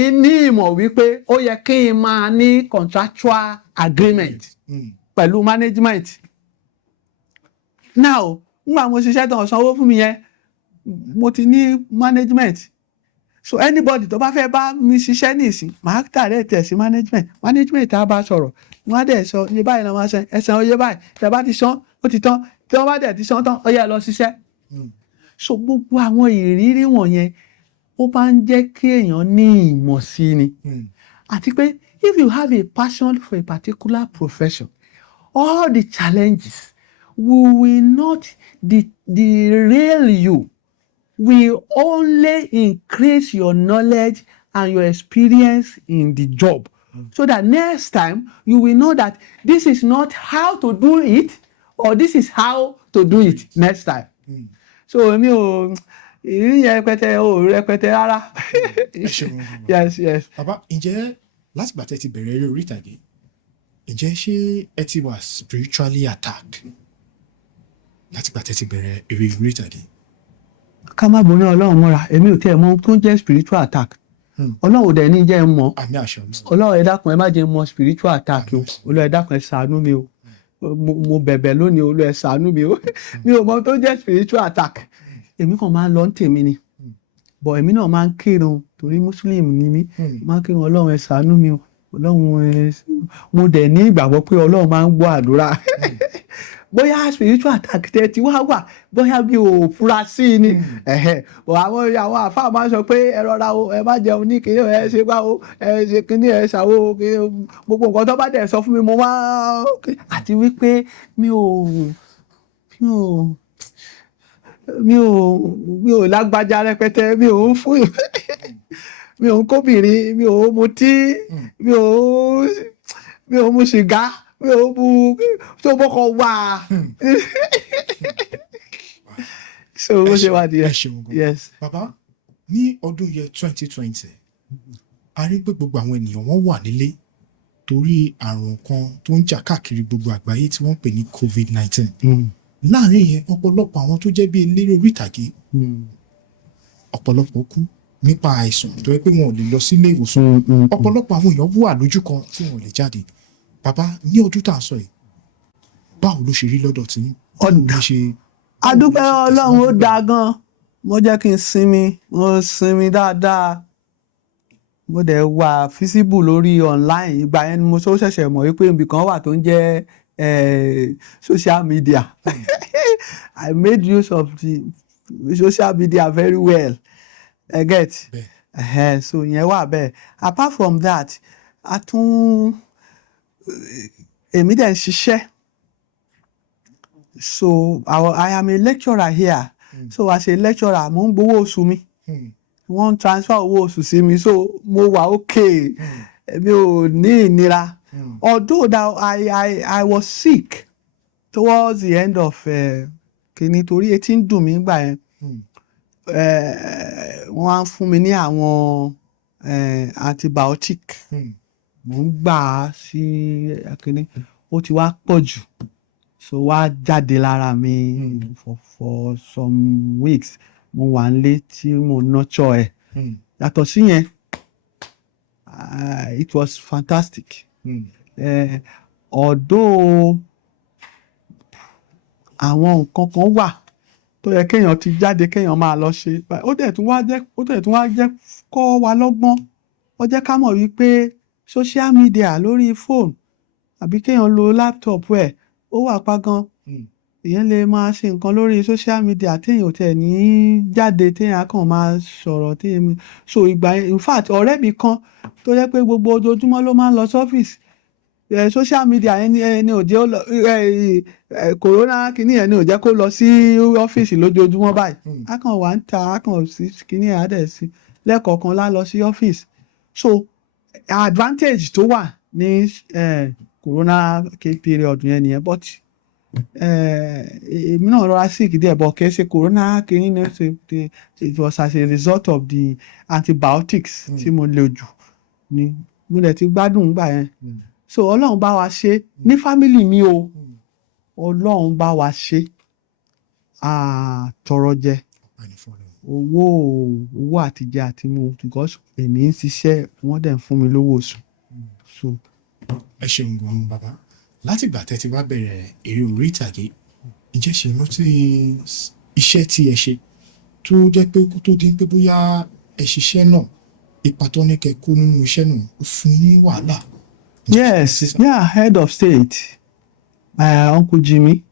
ìmọ̀ wípé ó yẹ kí n máa ní contractual agreement pẹ̀lú management. Now nígbà mo ṣiṣẹ́ tán sanwó fún mi yẹn mo ti ní management, so anybody tó bá fẹ́ bá mi ṣiṣẹ́ nísìn màá tààrẹ tẹ̀ sí management á bá sọ̀rọ̀ wọ́n á dẹ̀ sọ iye báyìí náà máa san ẹ̀sán iye báyìí tẹ̀ bá ti san ó ti tán tí wọ́n bá dẹ̀ ti san tán ó yẹ lọ ṣiṣẹ́. So gbogbo àwọn ìrírí wọ̀nyẹn ó máa ń jẹ́ kí èèyàn ní ìmọ̀ sí ni. Àti pé if you have a passion for a particular profession, all the challenges will not derail you, will only increase your knowledge and your experience in the job. So that next time you will know that this is not how to do it, or this is how to do it next time. So mi ò ìrírí yẹn rẹpẹtẹ rárá. Yes. Bàbá, ǹjẹ́ láti gbà tẹ́ ti bẹ̀rẹ̀ eré orí ìtàgé, ǹjẹ́ ṣé ẹ ti wà spiritually attacked láti gbà tẹ́ ti bẹ̀rẹ̀ eré orí ìtàgé? Ká má boná Ọlọ́run mọ́ra, èmi ò tiẹ̀ mọ ohun tó ń jẹ́ spiritual attack. Ọlọ́run ò dẹ̀ ní jẹ́ ń mọ̀. Àmì àṣẹ mi. Ọlọ́run ẹ dákun ẹ má jẹ́ mọ spiritual attack o. Olúwa ẹ dákun ẹ ṣàánú mi o. Mo bẹ̀bẹ̀ lónìí Olúwa ẹ ṣàánú mi o. Mi ò mọ ohun tó ń jẹ́ spiritual attack. Èmi kàn máa ń lọ ń tèmi ni. But èmi náà máa ń kírun torí Muslim ni mí. Máa ń kírun Ọlọ́run ẹ ṣàánú mi o. Mo dẹ̀ ní ìgbàgbọ́ pé Ọlọ́run máa ń gbọ́ àdúrà. Bóyá spiritual attack tẹ ti wá wà bóyá bí o fura sí ni. Àwọn àfáà máa ń sọ pé ẹ rọra o, ẹ má jẹun ní kíní ẹ ṣe gbá o, ẹ ṣe kíní ẹ ṣàwo gbogbo nǹkan tó bá dẹ̀ sọ fún mi mo máa àti wípé mi ò lágbájá rẹpẹtẹ, mi ò ń fún mi ò ń kóbìnrin, mi ò ń mutí, mi ò ń mu sìgá, mi ò ń mu tó bọ́kọ̀ wà. So ó ṣe wá di ẹ. Yes. Bàbá, ní ọdún yẹ 2020 a rí pé gbogbo àwọn ènìyàn wọ́n wà nílé torí àrùn kan tó ń jà káàkiri gbogbo àgbáyé tí wọ́n pè ní COVID-19. Láàárín yẹn ọ̀pọ̀lọpọ̀ àwọn tó jẹ́ bí eléré orí ìtàgé ọ̀pọ̀lọpọ̀ kú nípa àìsàn tó yẹ pé wọn ò lè lọ sílé ìwòsàn. Ọ̀pọ̀lọpọ̀ àwọn èèyàn wà lójú kan tí wọn ò lè jáde. Bàbá, ní ọdún tá à ń sọ yìí báwo ló ṣe rí lọ́dọ̀ tí adúpẹ́ Ọlọ́run ó dáa gan. Mo jẹ́ kí n sinmi dáadáa. Mo dẹ̀ wà feasible lórí online. Ìgbà yẹn ni mo ṣẹ̀ṣẹ̀ mọ̀ wípé ibì kan wà tó ń jẹ́ social media. I made use of the social media very well. I get. So yẹn wà bẹ́ẹ̀. Apart from that, èmi dẹ̀ ń ṣiṣẹ́. So I am a lecturer here. So as a lecturer mo ń gbowó oṣù mi. Wọ́n transfer owó oṣù sí mi, so mo wà okay. Mi ò ní ìnira. Although that I was sick towards the end of kìíní torí etí ń dùn mí nígbà yẹn. Wọ́n á fún mi ní àwọn antibiotic. Mo ń gbà á sí kìíní, ó ti wá pọ̀ jù. So wá jáde lára mi for some weeks. Mo wà nílé tí mo nurture ẹ̀. Yàtọ̀ sí yẹn, it was fantastic. Although àwọn nǹkan kan wà tó yẹ kéèyàn ti jáde kéèyàn máa lọ ṣe, ó dẹ̀ tún wá jẹ́ kọ́ wa lọ́gbọ́n. Ó jẹ́ ká mọ̀ wípé social media lórí fóònù àbí kéèyàn lo laptop ẹ̀ ó wà pa gan. Èèyàn lè máa ṣe nǹkan lórí social media téèyàn ò tẹ̀ ní jáde téèyàn kàn máa sọ̀rọ̀ téèyàn. So ìgbà yẹn, in fact ọ̀rẹ́ mi kan tó jẹ́ pé gbogbo ojoojúmọ́ ló máa ń lọ sọ́fíìsì. Social media ẹni ò jẹ́ ó lọ corona kìíní ẹni ò jẹ́ kó lọ sí ọ́fíìsì lójoojúmọ́ báyìí. A kàn wá ń ta, a kàn sí kìíní ẹ̀ á dẹ̀ sí lẹ́ẹ̀kọ̀ọ̀kan lá lọ sí ọ́fíìsì. So advantage tó wà ní corona period yẹn nìyẹn, but èmi náà rọra sick díẹ̀, but kì í ṣe corona kìíní ní it was as a result of the antibiotics tí mo lò jù ni mo dẹ̀ ti gbádùn gbà yẹn. So Ọlọ́run bá wa ṣe ní family mi o. Ọlọ́run bá wa ṣe tọrọ jẹ owó àtijẹ àti mu because èmi ń ṣiṣẹ́ wọ́n dẹ̀ ń fún mi lówó oṣù. So ẹ ṣeun gan bàbá. láti ìgbà tẹ́ ti wá bẹ̀rẹ̀ eré orí ìtàgé ǹjẹ́ ṣe rántí iṣẹ́ tí ẹ ṣe tó jẹ́ pé kó tó dín pé bóyá ẹ ṣiṣẹ́ náà ipa tó ní kẹ́ kó nínú iṣẹ́ náà ó fún yín wàhálà. Yes, yeah, head of state, Uncle Jimmy.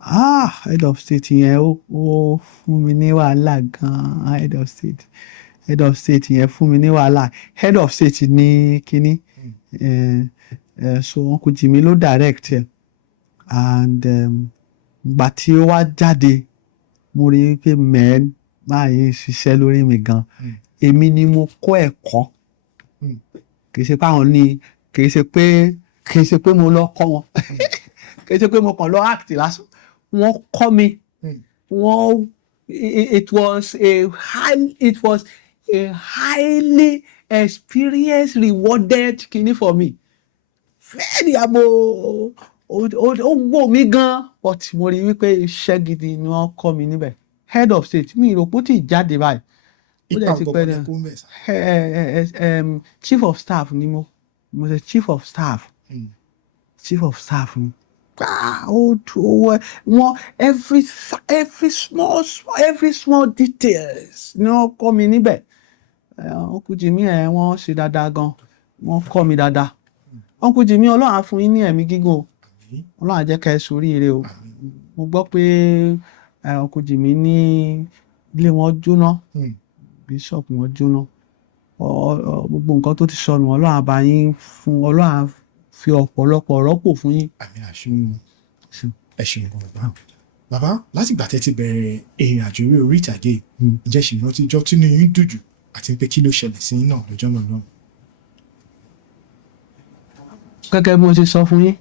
Head of state yẹn ó fún mi ní wàhálà gan-an. Head of state yẹn fún mi ní wàhálà. Head of state ní kínní. So Uncle Jimmy ló direct ẹ. And ìgbà tí ó wá jáde mo rí i pé máa yí ṣiṣẹ́ lórí mi gan. Èmi ni mo kọ́ ẹ̀kọ́. Kì í ṣe pé àwọn ní kì í ṣe pé mo lọ kọ́ wọn. Kì í ṣe pé mo kàn lọ act lásán. Wọ́n kọ́ mi. It was a highly experienced, rewarded kinní for me. Very ó gbó mi gan, but mo rí wípé iṣẹ́ gidi ni wọ́n kọ́ mi níbẹ̀. Head of state mi ìrò pó tí jáde báyìí. ipa gbogbo ní kó mẹ́sà. Chief of staff ni mo ṣe chief of staff. Chief of staff ni. Every small details ni wọ́n kọ́ mi níbẹ̀. Uncle Jimmy wọ́n ṣe dáadáa gan, wọ́n kọ́ mi dáadáa. Uncle Jimmy Ọlọ́run á fún yín ní ẹ̀mí gígùn, Ọlọ́run á jẹ́ kẹ́ ẹ ṣoríire o. Mo gbọ́ pé Uncle Jimmy ní ilé wọn jóná, bishop wọn jóná. Gbogbo nǹkan tó ti sọnù Ọlọ́run á bá yín fún, Ọlọ́run á fi ọ̀pọ̀lọpọ̀ rọ́pò fún yín. Àmín àṣẹ ẹ ṣeun gan bàbá. Láti ìgbà tẹ́ ti bẹ̀rẹ̀ ìrìn àjò orí ìtàgé ǹjẹ́ ṣì rántí ijọ́ tí inú yín dùn jù àti pé kí ló ṣẹlẹ̀ sí yín náà lọ́jọ́ náà náà. Gẹ́gẹ́ bí mo ṣe sọ fún yín,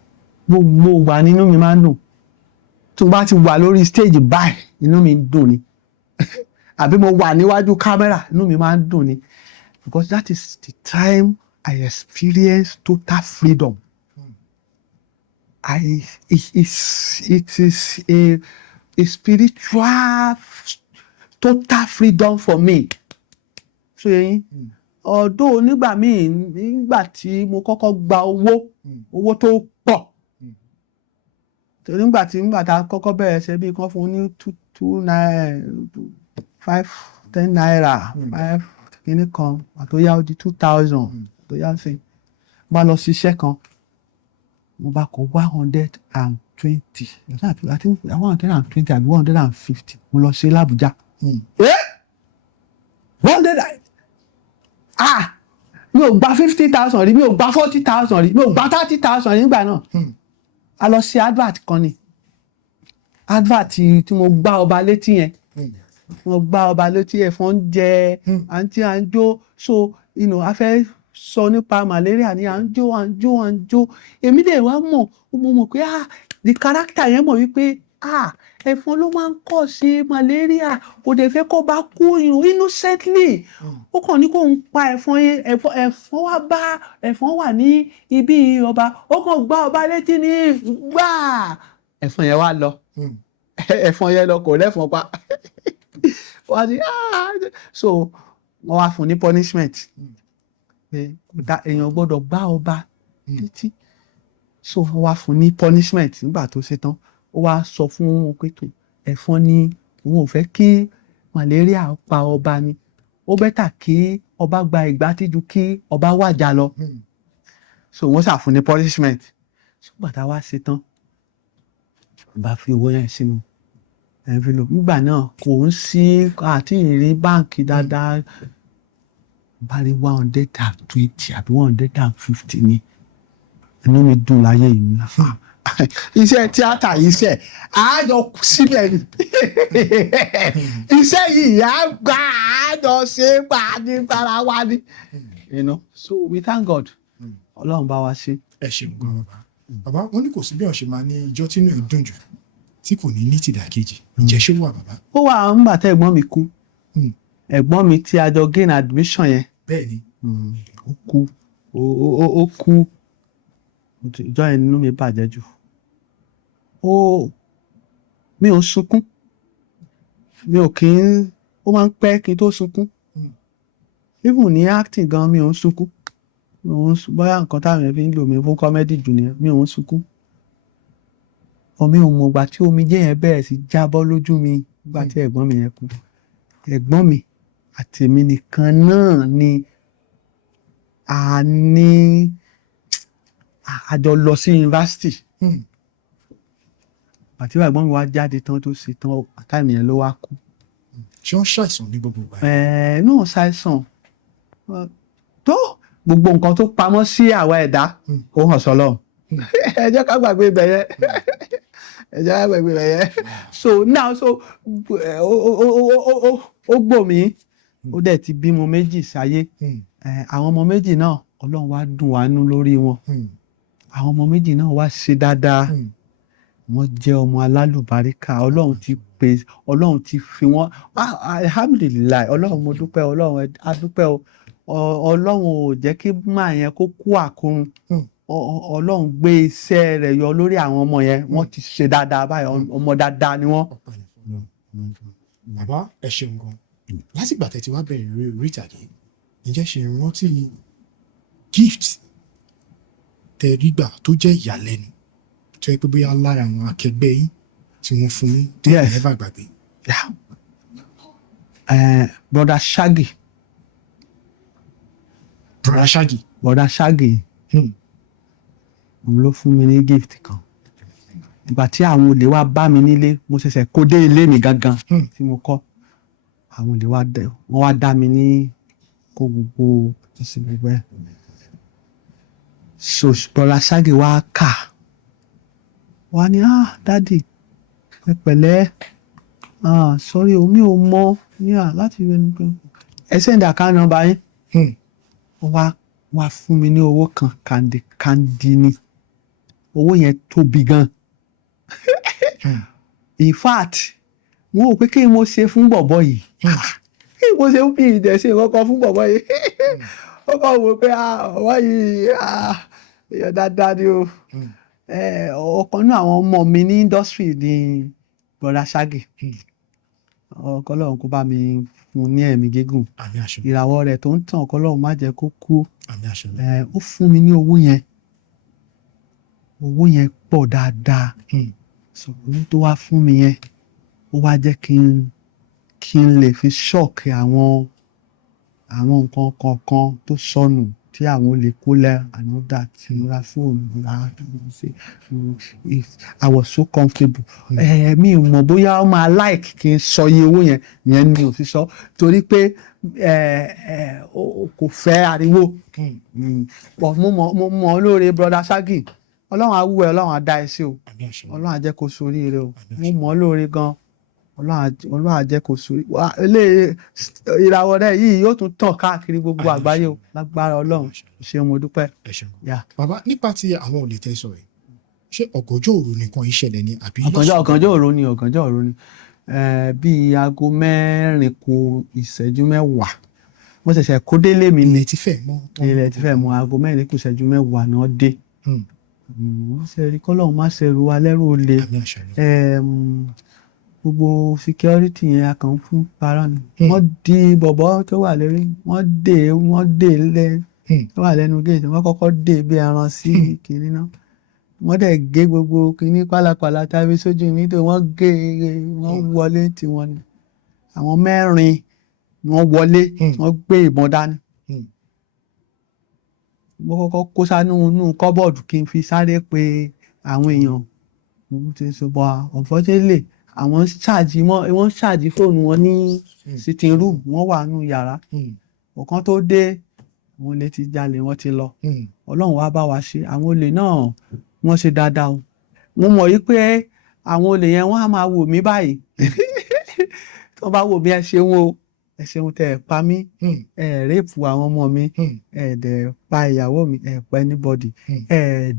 gbogbo ìgbà nínú mi máa ń dùn. Tó bá ti wà lórí stage báyìí inú mi ń dùn ni. Àbí mo wà níwájú kámẹ́rà inú mi máa ń dùn ni. Because that is the time I experience total freedom. It is a spiritual total freedom for me. So although nígbà tí mo kọ́kọ́ gba owó tó pọ̀. Nígbà tá a kọ́kọ́ bẹ̀rẹ̀ ṣe bí kan fún ní 10 naira, 5 kìíní kan, àtòyá ó di 2000, àtòyá sí. Bá lọ ṣiṣẹ́ kan, mo bá kọ 120. I think 120 àbí 150. Mo lọ ṣe l'Abuja. 100. Mi ò gba 50,000 rí, mi ò gba 40,000 rí, mi ò gba 30,000 nígbà náà. A lọ ṣe advert kan ni. Advert tí mo gbá ọba létí yẹn. Mo gbá ọba létí ẹ̀fọn jẹ, àǹtí à ń jó. So, a fẹ́ sọ nípa malaria ni à ń jó. Èmi dẹ̀ wá mo mọ̀ pé the character yẹn mọ̀ wípé ẹ̀fọn ló máa ń kọ́ sí malaria, kò dẹ̀ fẹ́ kó bá kú innocently. Ó kàn ní kó ń pa ẹ̀fọn yẹn, ẹ̀fọn wà ní ibi ọba, ó kàn gbá ọba létí ní gbà. Ẹ̀fọn yẹn wá lọ. Ẹ̀fọn yẹn lọ kò lẹ́fọn pa. Wọ́n ní so wọ́n wá fún ní punishment. Èèyàn gbọ́dọ̀ gbá ọba létí. So wọ́n wá fún ní punishment nígbà tó ṣe tán. Ó wá sọ fún wọn pé ẹ̀fọn ni òun ò fẹ́ kí malaria pa ọba ni. Ó bẹ́tà kí ọba gba ìgbátí ju kí ọba wàjà lọ. So wọ́n ṣà fún ní punishment. Nígbà tá a wá ṣe tán, bá fi owó yẹn sínú envelope. Nígbà náà kò ń sí àti ìrí báǹkì dáadáa. Bá rí 120 àbí 150 ni. Inú mi dùn láyé yìí náà. Iṣẹ́ tíátà iṣẹ́ àjọ sílẹ̀ ni. Iṣẹ́ yìí àjọ ṣe ní para wa ni. So we thank God. Ọlọ́run bá wa ṣe. Ẹ ṣeun gan bàbá. Wọ́n ní kò sí bí wọ́n ṣe máa ní ijọ́ tí inú ẹ̀ dùn jù tí kò ní tìdàkejì. Ǹjẹ́ ṣé wà bàbá? Ó wà nígbà tí ẹ̀gbọ́n mi kú. Ẹ̀gbọ́n mi tí a jọ gain admission yẹn. Bẹ́ẹ̀ni. Ó kú. Ìjọ yẹn nínú mi bàjẹ́ jù. Mi ò sunkún. Ó máa ń pẹ́ kí n tó sunkún. Even ní acting gan mi ò sunkún. bóyá nǹkan táwọn yẹn fi ń lò mí fún kọ́mẹ́dì jù nìyẹn, mi ò ń sunkún. Omi ò mọ̀ ìgbà tí omijé yẹn bẹ̀rẹ̀ sí jábọ́ lójú mi nígbà tí ẹ̀gbọ́n mi yẹn kú. Ẹ̀gbọ́n mi àti èmi nìkan náà ni a jọ lọ sí yunifásitì. Àti ẹ̀gbọ́n mi wá jáde tán tó ṣe tán táìmù yẹn ló wá kú. Ṣé wọ́n ṣàìsàn ní gbogbo ìgbà? Náà ṣàìsàn tó gbogbo nǹkan tó pamọ́ sí àwa ẹ̀dá ó hàn sọ́lọ́. Ẹ jẹ́ ká gbàgbé ibẹ̀ yẹn. Ẹ jẹ́ ká gbàgbé ibẹ̀ yẹn. So now ó gbò mí, ó dẹ̀ ti bímọ méjì sáyé. Àwọn ọmọ méjì náà Ọlọ́run wá dùn wá nú lórí wọn. Àwọn ọmọ méjì náà wá ṣe dáadáa. Wọ́n jẹ́ ọmọ alálùbáríkà. Ọlọ́run ti fi wọ́n alhamdulilayi. Ọlọ́run mo dúpẹ́, Ọlọ́run a dúpẹ́ o. Ọlọ́run ò jẹ́ kí máa yẹn kó kú àkúrun. Ọlọ́run gbé iṣẹ́ rẹ̀ yọ lórí àwọn ọmọ yẹn. Wọ́n ti ṣe dáadáa báyìí, ọmọ dáadáa ni wọ́n. Bàbá ẹ ṣeun gan. Látìgbà tẹ́ ti wá bẹ̀rẹ̀ orí ìtàgé, ǹjẹ́ ṣe rántí gift tẹ́ rí gbà tó jẹ́ ìyàlẹ́nu tó yẹ pé bóyá lára àwọn akẹgbẹ́ yín tí wọ́n fún yín tí ẹ never gbàgbé? Broda Shaggi. Broda Shaggi. Broda Shaggi. Òun ló fún mi ní gift kan. Ìgbà tí àwọn olè wá bá mi nílé, mo ṣẹ̀ṣẹ̀ kó dé ilé mi gangan tí mo kọ́. Àwọn olè wọ́n wá dá mi ní kó gbogbo ẹsẹ̀ gbogbo ẹ̀. So Broda Shaggi wá kà. Wá ní dádì ẹ pẹ̀lẹ́, sorry omi ò mọ láti rẹ nìkan. Ẹ send account number yín. Wá fún mi ní owó kan candid ni. Owó yẹn tóbi gan. In fact mo rò pé kí mo ṣe fún bọ̀bọ̀ yìí. Kí mo ṣe fún bí ìdẹ̀ṣe kọ́kọ́ fún bọ̀bọ̀ yìí. Ó kọ́ wò pé ọwọ́ yìí èèyàn dáadáa ni o. Ọ̀kan nínú àwọn ọmọ mi ní industry ni Broda Shaggi. Ọlọ́run kó bá mi fún ní ẹ̀mí gígùn. Ìràwọ̀ rẹ̀ tó ń tàn Ọlọ́run má jẹ́ kó kú. Ó fún mi ní owó yẹn. Owó yẹn pọ̀ dáadáa. Owó tó wá fún mi yẹn ó wá jẹ́ kí n lè fi ṣọ́ọ̀kì àwọn nǹkan kọ̀ọ̀kan tó sọnù tí àwọn olè kó lẹ́ ànádà tí mo ra fóònù I was so comfortable. Mi ò mọ̀ bóyá ó máa like kí n sọ iye owó yẹn ni ò fi sọ torí pé kò fẹ́ ariwo. Mo mọ̀ lóore Broda Shaggi. Ọlọ́run á wú ẹ, Ọlọ́run á dá ẹ sí o. Ọlọ́run á jẹ́ kó soríire o. Mo mọ̀ lóore gan. Ọlọ́run á jẹ́ kó sorí. Ìràwọ̀ rẹ̀ yìí yóò tún tàn káàkiri gbogbo àgbáyé o. Lágbára Ọlọ́run. Ṣé mo dúpẹ́. Bàbá nípa ti àwọn olè tẹ́ sọ yìí, ṣé ọ̀gànjọ́ òru nìkan ìṣẹ̀lẹ̀ ni àbí? Ọ̀gànjọ́ òru ni. Bíi aago 4 kù ìṣẹ́jú 10. Mo ṣẹ̀ṣẹ̀ kó délé mi ni. Ilẹ̀ ti fẹ́ mọ́ aago 4 kù ìṣẹ́jú 10 náà dé. Wọ́n ṣe rí kọ́lọ́hún má ṣe ru wa lẹ́rù olè. Gbogbo security yẹn a kàn fún parọ́ ni. Wọ́n di bọ̀bọ́ tó wà lórí, wọ́n dè lẹ́ tó wà lẹ́nu gate. Wọ́n kọ́kọ́ dè bí ẹran sí kìnní náà. Wọ́n dẹ̀ gé gbogbo kìnní pálapàla tàbí sójú mi tó wọ́n gé wọ́n wọlé tiwọn ni. Àwọn 4 ni wọ́n wọlé, wọ́n gbé ìbọn dání. Mo kọ́kọ́ kó sánú inú kọ́bọ̀dù kí n fi sáré pé àwọn èèyàn. Mo ti sọ bọ́ unfortunately àwọn wọ́n ṣáàjì fóònù wọn ní sitting room, wọ́n wà nínú yàrá. Ọ̀kan tó dé àwọn olè ti jalè, wọ́n ti lọ. Ọlọ́run wá bá wa ṣe. Àwọn olè náà wọ́n ṣe dáadáa o. Mo mọ̀ yí pé àwọn olè yẹn wọ́n á máa wò mí báyìí. Tí wọ́n bá wò mí ẹ ṣeun o. Ẹ ṣeun tẹ́ ẹ pa mí. Rape àwọn ọmọ mi. Dẹ̀ pa ìyàwó mi. Pa anybody.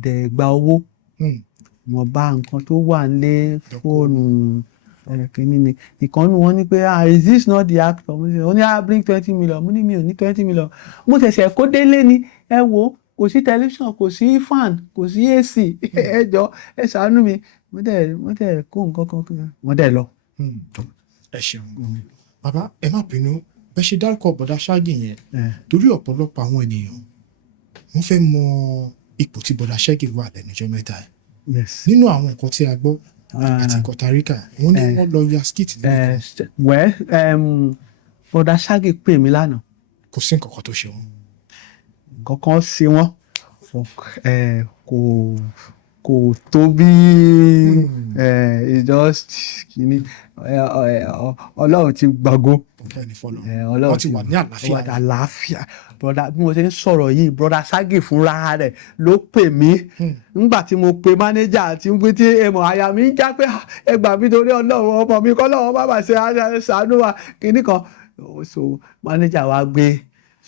Dẹ̀ gba owó. Wọ́n bá nǹkan tó wà nílé fóònù kìíní ni. Ìkànnì wọn ní pé is this not the actor? Mo ní bring 20 million. Mo ní mi ò ní 20 million. Mo ṣẹ̀ṣẹ̀ kó délé ni. Ẹ wo kò sí tẹlifíṣàn, kò sí fan, kò sí AC. Ẹ jọ̀ọ́ ẹ ṣàánú mi. Wọ́n dẹ̀ kó nǹkan kan. Wọ́n dẹ̀ lọ. Ẹ ṣeun. Bàbá ẹ má bínú bẹ́ ṣe dárúkọ Broda Shaggi yẹn torí ọ̀pọ̀lọpọ̀ àwọn ènìyàn wọ́n fẹ́ mọ ipò tí Broda Shaggi wà lẹ́nu ọjọ́ mẹ́ta yìí. Yes. Nínú àwọn nǹkan tí a gbọ́ àti Costa Rica wọ́n ní wọ́n lọ ya skit well, Broda Shaggi pè mí lánàá. kò sí nǹkan kan tó ṣe wọ́n. Nǹkan kan ṣe wọ́n kò tó bí just kìíní Ọlọ́run ti gbàgbó. Wọ́n ti wà ní àlàáfíà. Broda bí mo ṣe ń sọ̀rọ̀ yìí Broda Shaggi fúnra rẹ̀ ló pè mí nígbà tí mo pe mánéjà àti ń gbé tí àyà mi ń já pé ẹ gbà mí torí Ọlọ́run ọmọ mi kọ́ lọ́wọ́ bàbá ṣe ṣàánú wa kìíní kan. So mánéjà wa gbé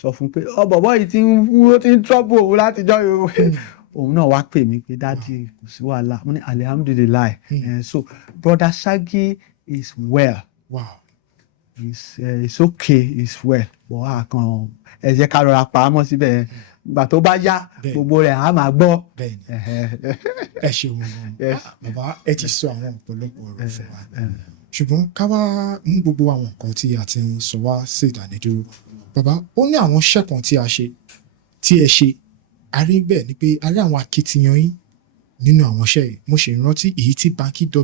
sọ fún pé bọ̀bọ́ yìí ti ń trọ́bù òun látijọ́ yìí. Òun náà wá pè mí pé dáàdi kò sí wàhálà mo ní alihamudulilayi. So Broda Shaggi is well. Wow. It's okay, it's well. Bọ̀ a kan ẹ jẹ́ ká rọra pa á mọ́ síbẹ̀ yẹn. Ìgbà tó bá yá gbogbo rẹ̀ á máa gbọ́. Ẹ ṣeun bàbá ẹ ti sọ àwọn ọ̀pọ̀lọpọ̀ ọ̀rọ̀ fún wa ṣùgbọ́n ká wá mú gbogbo àwọn nǹkan tí a ti ń sọ wá sí ìdánidúró. Bàbá ó ní àwọn iṣẹ́ kan tí ẹ ṣe a rí bẹ́ẹ̀ ni pé a rí àwọn akitiyan yín nínú àwọn iṣẹ́ yìí. Mo ṣe rántí èyí tí Banky W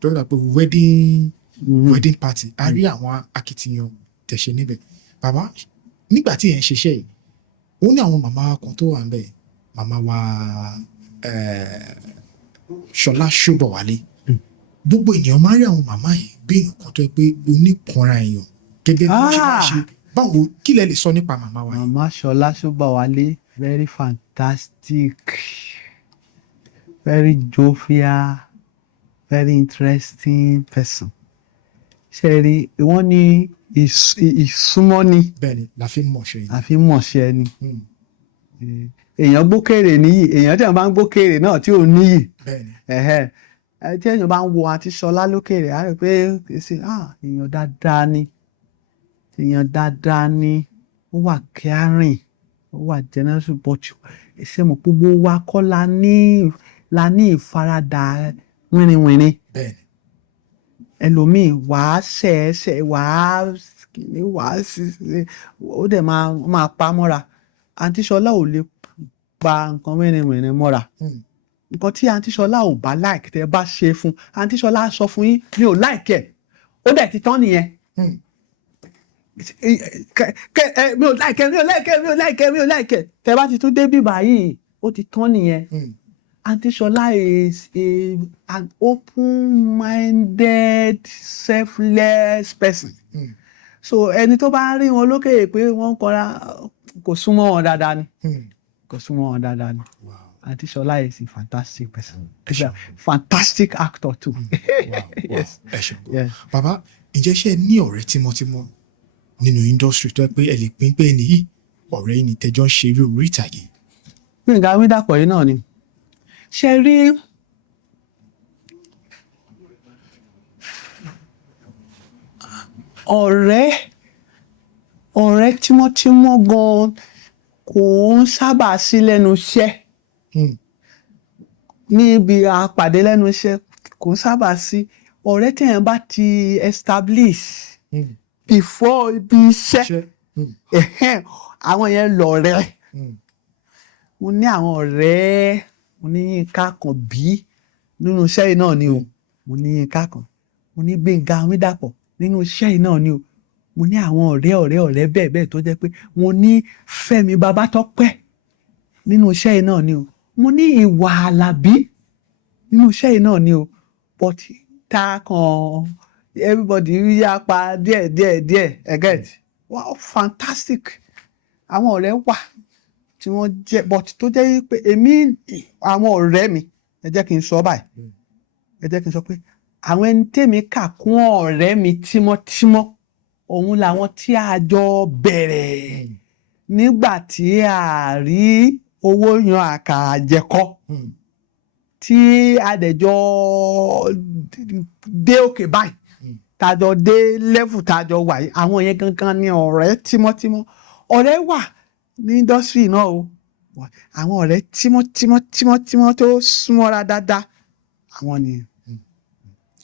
dọ́là pé wedding party a rí àwọn akitiyan tẹ̀ṣe níbẹ̀. Bàbá nígbà tí ẹ̀ ń ṣiṣẹ́ yìí ó ní àwọn màmá kan tó wà níbẹ̀ màmá wa Ṣọlá Ṣóbọ̀wálé gbogbo ènìyàn máa ń rí àwọn màmá yìí bí èèyàn kan tó yẹ pé oníkanra èèyàn gẹ́gẹ́ bí wọ́n ṣe máa ṣe. Báwo kí lẹ lè sọ nípa màmá wa yìí? Màmá Ṣọlá Ṣóbọ̀wálé very fantastic, very jovial, very interesting person. Ṣé rí wọ́n ní ìsúnmọ́ ni. Bẹ́ẹ̀ni la fi mọ̀ ṣe ni. La fi mọ̀ ṣe ni. Èèyàn gbókèrè níyì èèyàn tí wọ́n bá ń gbókèrè náà tí ò níyì. Bẹ́ẹ̀ni. Tí èèyàn bá ń wo àti Ṣọlá lókèrè á rí pé èèyàn dáadáa ni. Èèyàn dáadáa ni ó wà caring ó wà generous but ṣé mo gbogbo wa kọ́ la ní ìfaradà wìnrìnwìnrìn. Bẹ́ẹ̀ni. Ẹlòmíì wàá ṣẹ̀ẹ́ṣẹ̀ wàá ó dẹ̀ máa pa mọ́ra. Àǹtí Ṣọlá ò lè pa nǹkan wìnrìnwìnrìn mọ́ra. Nǹkan tí àǹtí Ṣọlá ò bá like tẹ́ bá ṣe fún àǹtí Ṣọlá sọ fún yín mi ò like ẹ̀ ó dẹ̀ ti tán nìyẹn. Mi ò like tẹ́ bá ti tún dé bíbá yìí ó ti tán nìyẹn. Aunty Ṣọlá is an open-minded, selfless person. So ẹni tó bá rí wọn lókè pé wọ́n kọ́ra kò súnmọ́ wọn dáadáa ni. Aunty Ṣọlá is a fantastic person. She's a fantastic actor too. Yes. Bàbá ǹjẹ́ ṣé ẹ ní ọ̀rẹ́ tímọ́tímọ́ nínú industry tó yẹ pé ẹ lè pín pé ẹni yìí ọ̀rẹ́ yìí ni tẹjọ́ ń ṣe eré orí ìtàgé? Gbẹ̀ngà Wídàpọ̀ yìí náà ni. Ṣé rí ọ̀rẹ́ tímọ́tímọ́ gan kò ń sábà sí lẹ́nu iṣẹ́. Níbi àpàdé lẹ́nu iṣẹ́ kò ń sábà sí. Ọ̀rẹ́ tí èèyàn bá ti establish before ibi iṣẹ́ àwọn yẹn lọ̀rẹ́. Mo ní àwọn ọ̀rẹ́ mo ní Yínká kan bí nínú iṣẹ́ yìí náà ni o. Mo ní Yínká kan mo ní Gbẹ̀ngà Wídàpọ̀ nínú iṣẹ́ yìí náà ni o. Mo ní àwọn ọ̀rẹ́ bẹ́ẹ̀ tó jẹ́ pé mo ní Fẹ́mi Babátọ́pẹ́ nínú iṣẹ́ yìí náà ni o. Mo ní Ìwà Àlàbí nínú iṣẹ́ yìí náà ni o. But tá kan everybody yá pa díẹ̀ get wow fantastic. Àwọn ọ̀rẹ́ wà tí wọ́n jẹ́ but tó jẹ́ pé èmi àwọn ọ̀rẹ́ mi ẹ jẹ́ kí n sọ báyìí ẹ jẹ́ kí n sọ pé àwọn ẹni tèmi kà kún ọ̀rẹ́ mi tímọ́tímọ́ òun làwọn tí a jọ bẹ̀rẹ̀ nígbà tí a rí owó yan àkàrà jẹkọ tí a dẹ̀ jọ dé òkè báyìí tàjọ dé level tàjọ wà yìí àwọn yẹn gangan ni ọ̀rẹ́ tímọ́tímọ́. Ọ̀rẹ́ wà ní industry náà o àwọn ọ̀rẹ́ tímọ́tímọ́ tó súnmọ́ra dáadáa àwọn ni.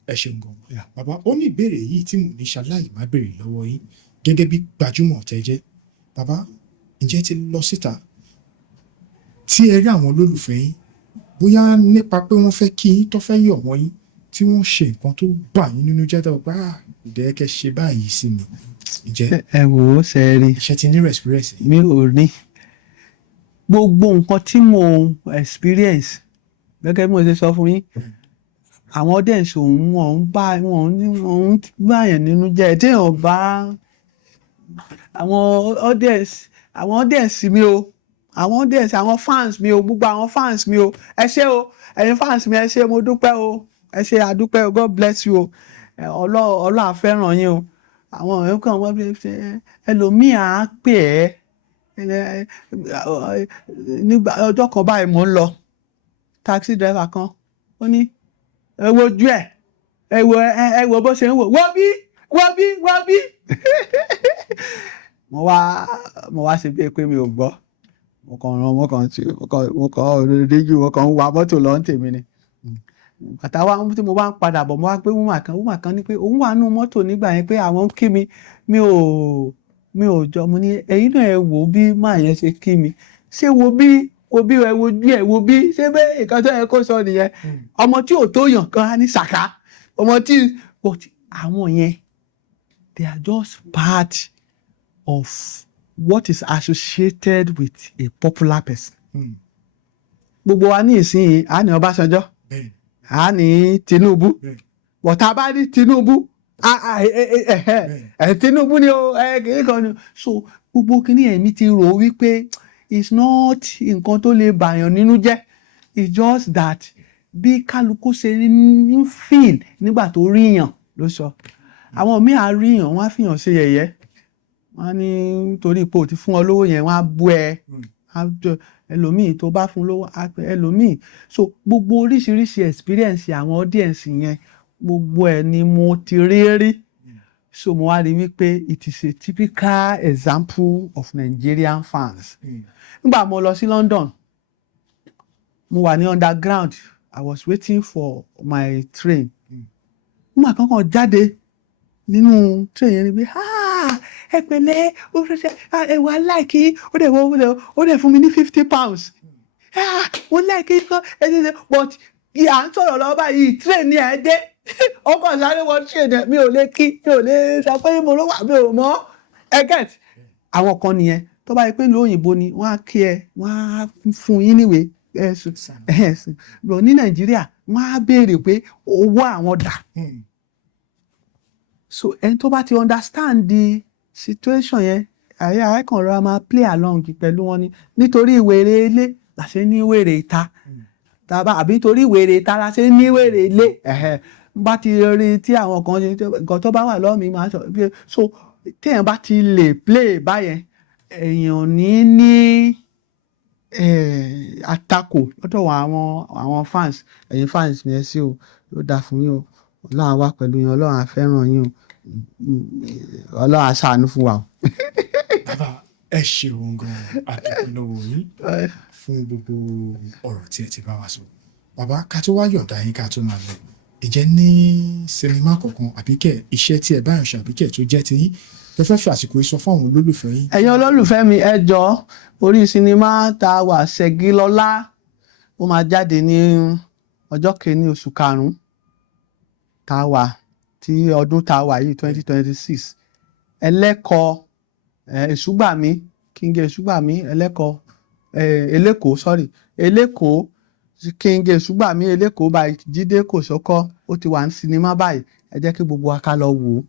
Ẹ ṣeun gan. Bàbá ó ní ìbéèrè yìí tí mo ní ṣaláì má béèrè lọ́wọ́ yín gẹ́gẹ́ bí gbajúmọ̀ tẹ́ jẹ́. Bàbá ǹjẹ́ ti lọ síta tí ẹ rí àwọn olólùfẹ́ yín bóyá nípa pé wọ́n fẹ́ kí yín tó fẹ́ yọ̀ wọ́n yín tí wọ́n ṣe nǹkan tó bà yín nínú jẹ́ tó pé ìdẹ́kẹ́ ṣe báyìí sí mi ǹjẹ́ ẹ wò ó ṣe rí ṣe ti ní experience yìí. mi ò ní gbogbo nǹkan tí mo experience gẹ́gẹ́ bí mo ṣe sọ fún yín àwọn audience òun wọ́n ń báyàn nínú jẹ́ tí èèyàn bá àwọn audience mi o àwọn fans mi o gbogbo àwọn fans mi o ẹ ṣé o ẹ̀yin fans mi ẹ ṣé mo dúpẹ́ o ẹ ṣé àdúpẹ́ o God bless you o Ọlọ́run á fẹ́ràn yín o àwọn èèyàn kan wọ́n fi ṣe ẹlòmíì á pè ẹ́ nígbà ọjọ́ kan báyìí mò ń lọ taxi driver kan ó ní ẹ wojú ẹ wo bó ṣe ń wò wọ́ bí mo wá ṣe bí pé mi ò gbọ́ mo kàn rédíò mo kàn ń wa mọ́tò lọ ń tèmi ni bàtà wa tí mo bá ń padà bọ̀ mo wá pé wúmà kan ní pé òun wà nínú mọ́tò nígbà yẹn pé àwọn ń kí mi mi ò jọ mo ní ẹ̀yin náà ẹ wò bí máa yẹn ṣe kí mi ṣé wo bí ẹ wojú ẹ wo bí ṣé bẹ́ẹ̀ nǹkan tó yẹ kó sọ nìyẹn ọmọ tí ò tó yàn kan á ní Saka ọmọ tí àwọn yẹn they are just part of what is associated with a popular person. Gbogbo wa ní ìsinyìí a ní Ọbásanjọ́ a ní Tinubu wọ̀tá bá ní Tinubu Tinubu ni o kìí kan ni so gbogbo kìíní ẹ̀mí ti rò wípé it's not nǹkan tó lè bàyàn nínú jẹ́ it's just that bí kálukú ṣe ń feel nígbà tó ríyàn ló sọ àwọn míì á ríyàn wọ́n á fìyàn ṣe yẹ̀yẹ́ wọ́n á ní torí pé o ti fún ọ lówó yẹn wọ́n á bú ẹ ẹlòmíì tó bá fún lówó ẹlòmíì so gbogbo oríṣiríṣi experience àwọn audience yẹn gbogbo ẹ ni mo ti rí so mo wá rí wípé it is a typical example of Nigerian fans nígbà mo lọ sí London mo wà ní underground I was waiting for my train nígbà kankan jáde nínú train yẹn ni pé ẹ pẹ̀lẹ́ ó fẹ́ ẹ wà láìkí ó dẹ̀ fún mi ní £50 wọ́n láìkí kan but à ń sọ̀rọ̀ lọ́wọ́ báyìí train ni ẹ dé ọkọ̀ sáré wọ train ẹ mi ò lè sọ pé mo ló wà mi ò mọ̀ ẹ get àwọn kan nìyẹn tó bá yẹ pé ìlú òyìnbó ni wọ́n á kí ẹ wọ́n á fún yín níwèé ẹ̀sùn bọ̀ ní Nàìjíríà wọ́n á béèrè pé owó àwọn dà so ẹni tó bá ti understand the situation yẹn àyè kàn rọra máa play along pẹ̀lú wọn ni nítorí wèrè ilé làṣẹ ní wèrè ìta tàbá àbí nítorí wèrè ìta làṣẹ ní wèrè ilé bá ti rí tí àwọn kan ṣe nǹkan tó bá wà lọ́mìí máa sọ so téèyàn bá ti lè play báyẹn èèyàn ní àtakò lọ́dọ̀ àwọn fans ẹ̀yin fans yẹn sí o ló dáa fún yín o Ọlọ́run á wà pẹ̀lú yín Ọlọ́run á fẹ́ràn yín o Ọlọ́run á ṣàánú fún wa o. Bàbá ẹ ṣeun gan àdúgbò lọ́wọ́ yín fún gbogbo ọ̀rọ̀ tí ẹ ti bá wa sọ bàbá ká tó wá yọ̀ǹda yín ká tó máa lọ ìjẹ́ ní sinimá kankan àbíkẹ́ iṣẹ́ tí ẹ bá yàn ṣe àbíkẹ́ tó jẹ́ ti yín ẹ fẹ́ fi àsìkò yìí sọ fún àwọn olólùfẹ́ yín. ẹ̀yin olólùfẹ́ mi ẹ jọ̀ọ́ orí sinimá tá a wà Ṣẹ́gi lọ́lá ó máa jáde ní ọjọ́ kìíní oṣù karùn-ún tá a wà tí ọdún tá a wà yìí 2026 ẹlẹ́kọ̀ọ́ èṣùgbàmí kíngé èṣùgbàmí ẹlẹ́kọ̀ọ́ elékòó kíngé èṣùgbàmí elékòó by Jídé Kòsọ́kọ́ ó ti wà ní sinimá báyìí ẹ jẹ́ kí gbogbo wa ká lọ wò ó.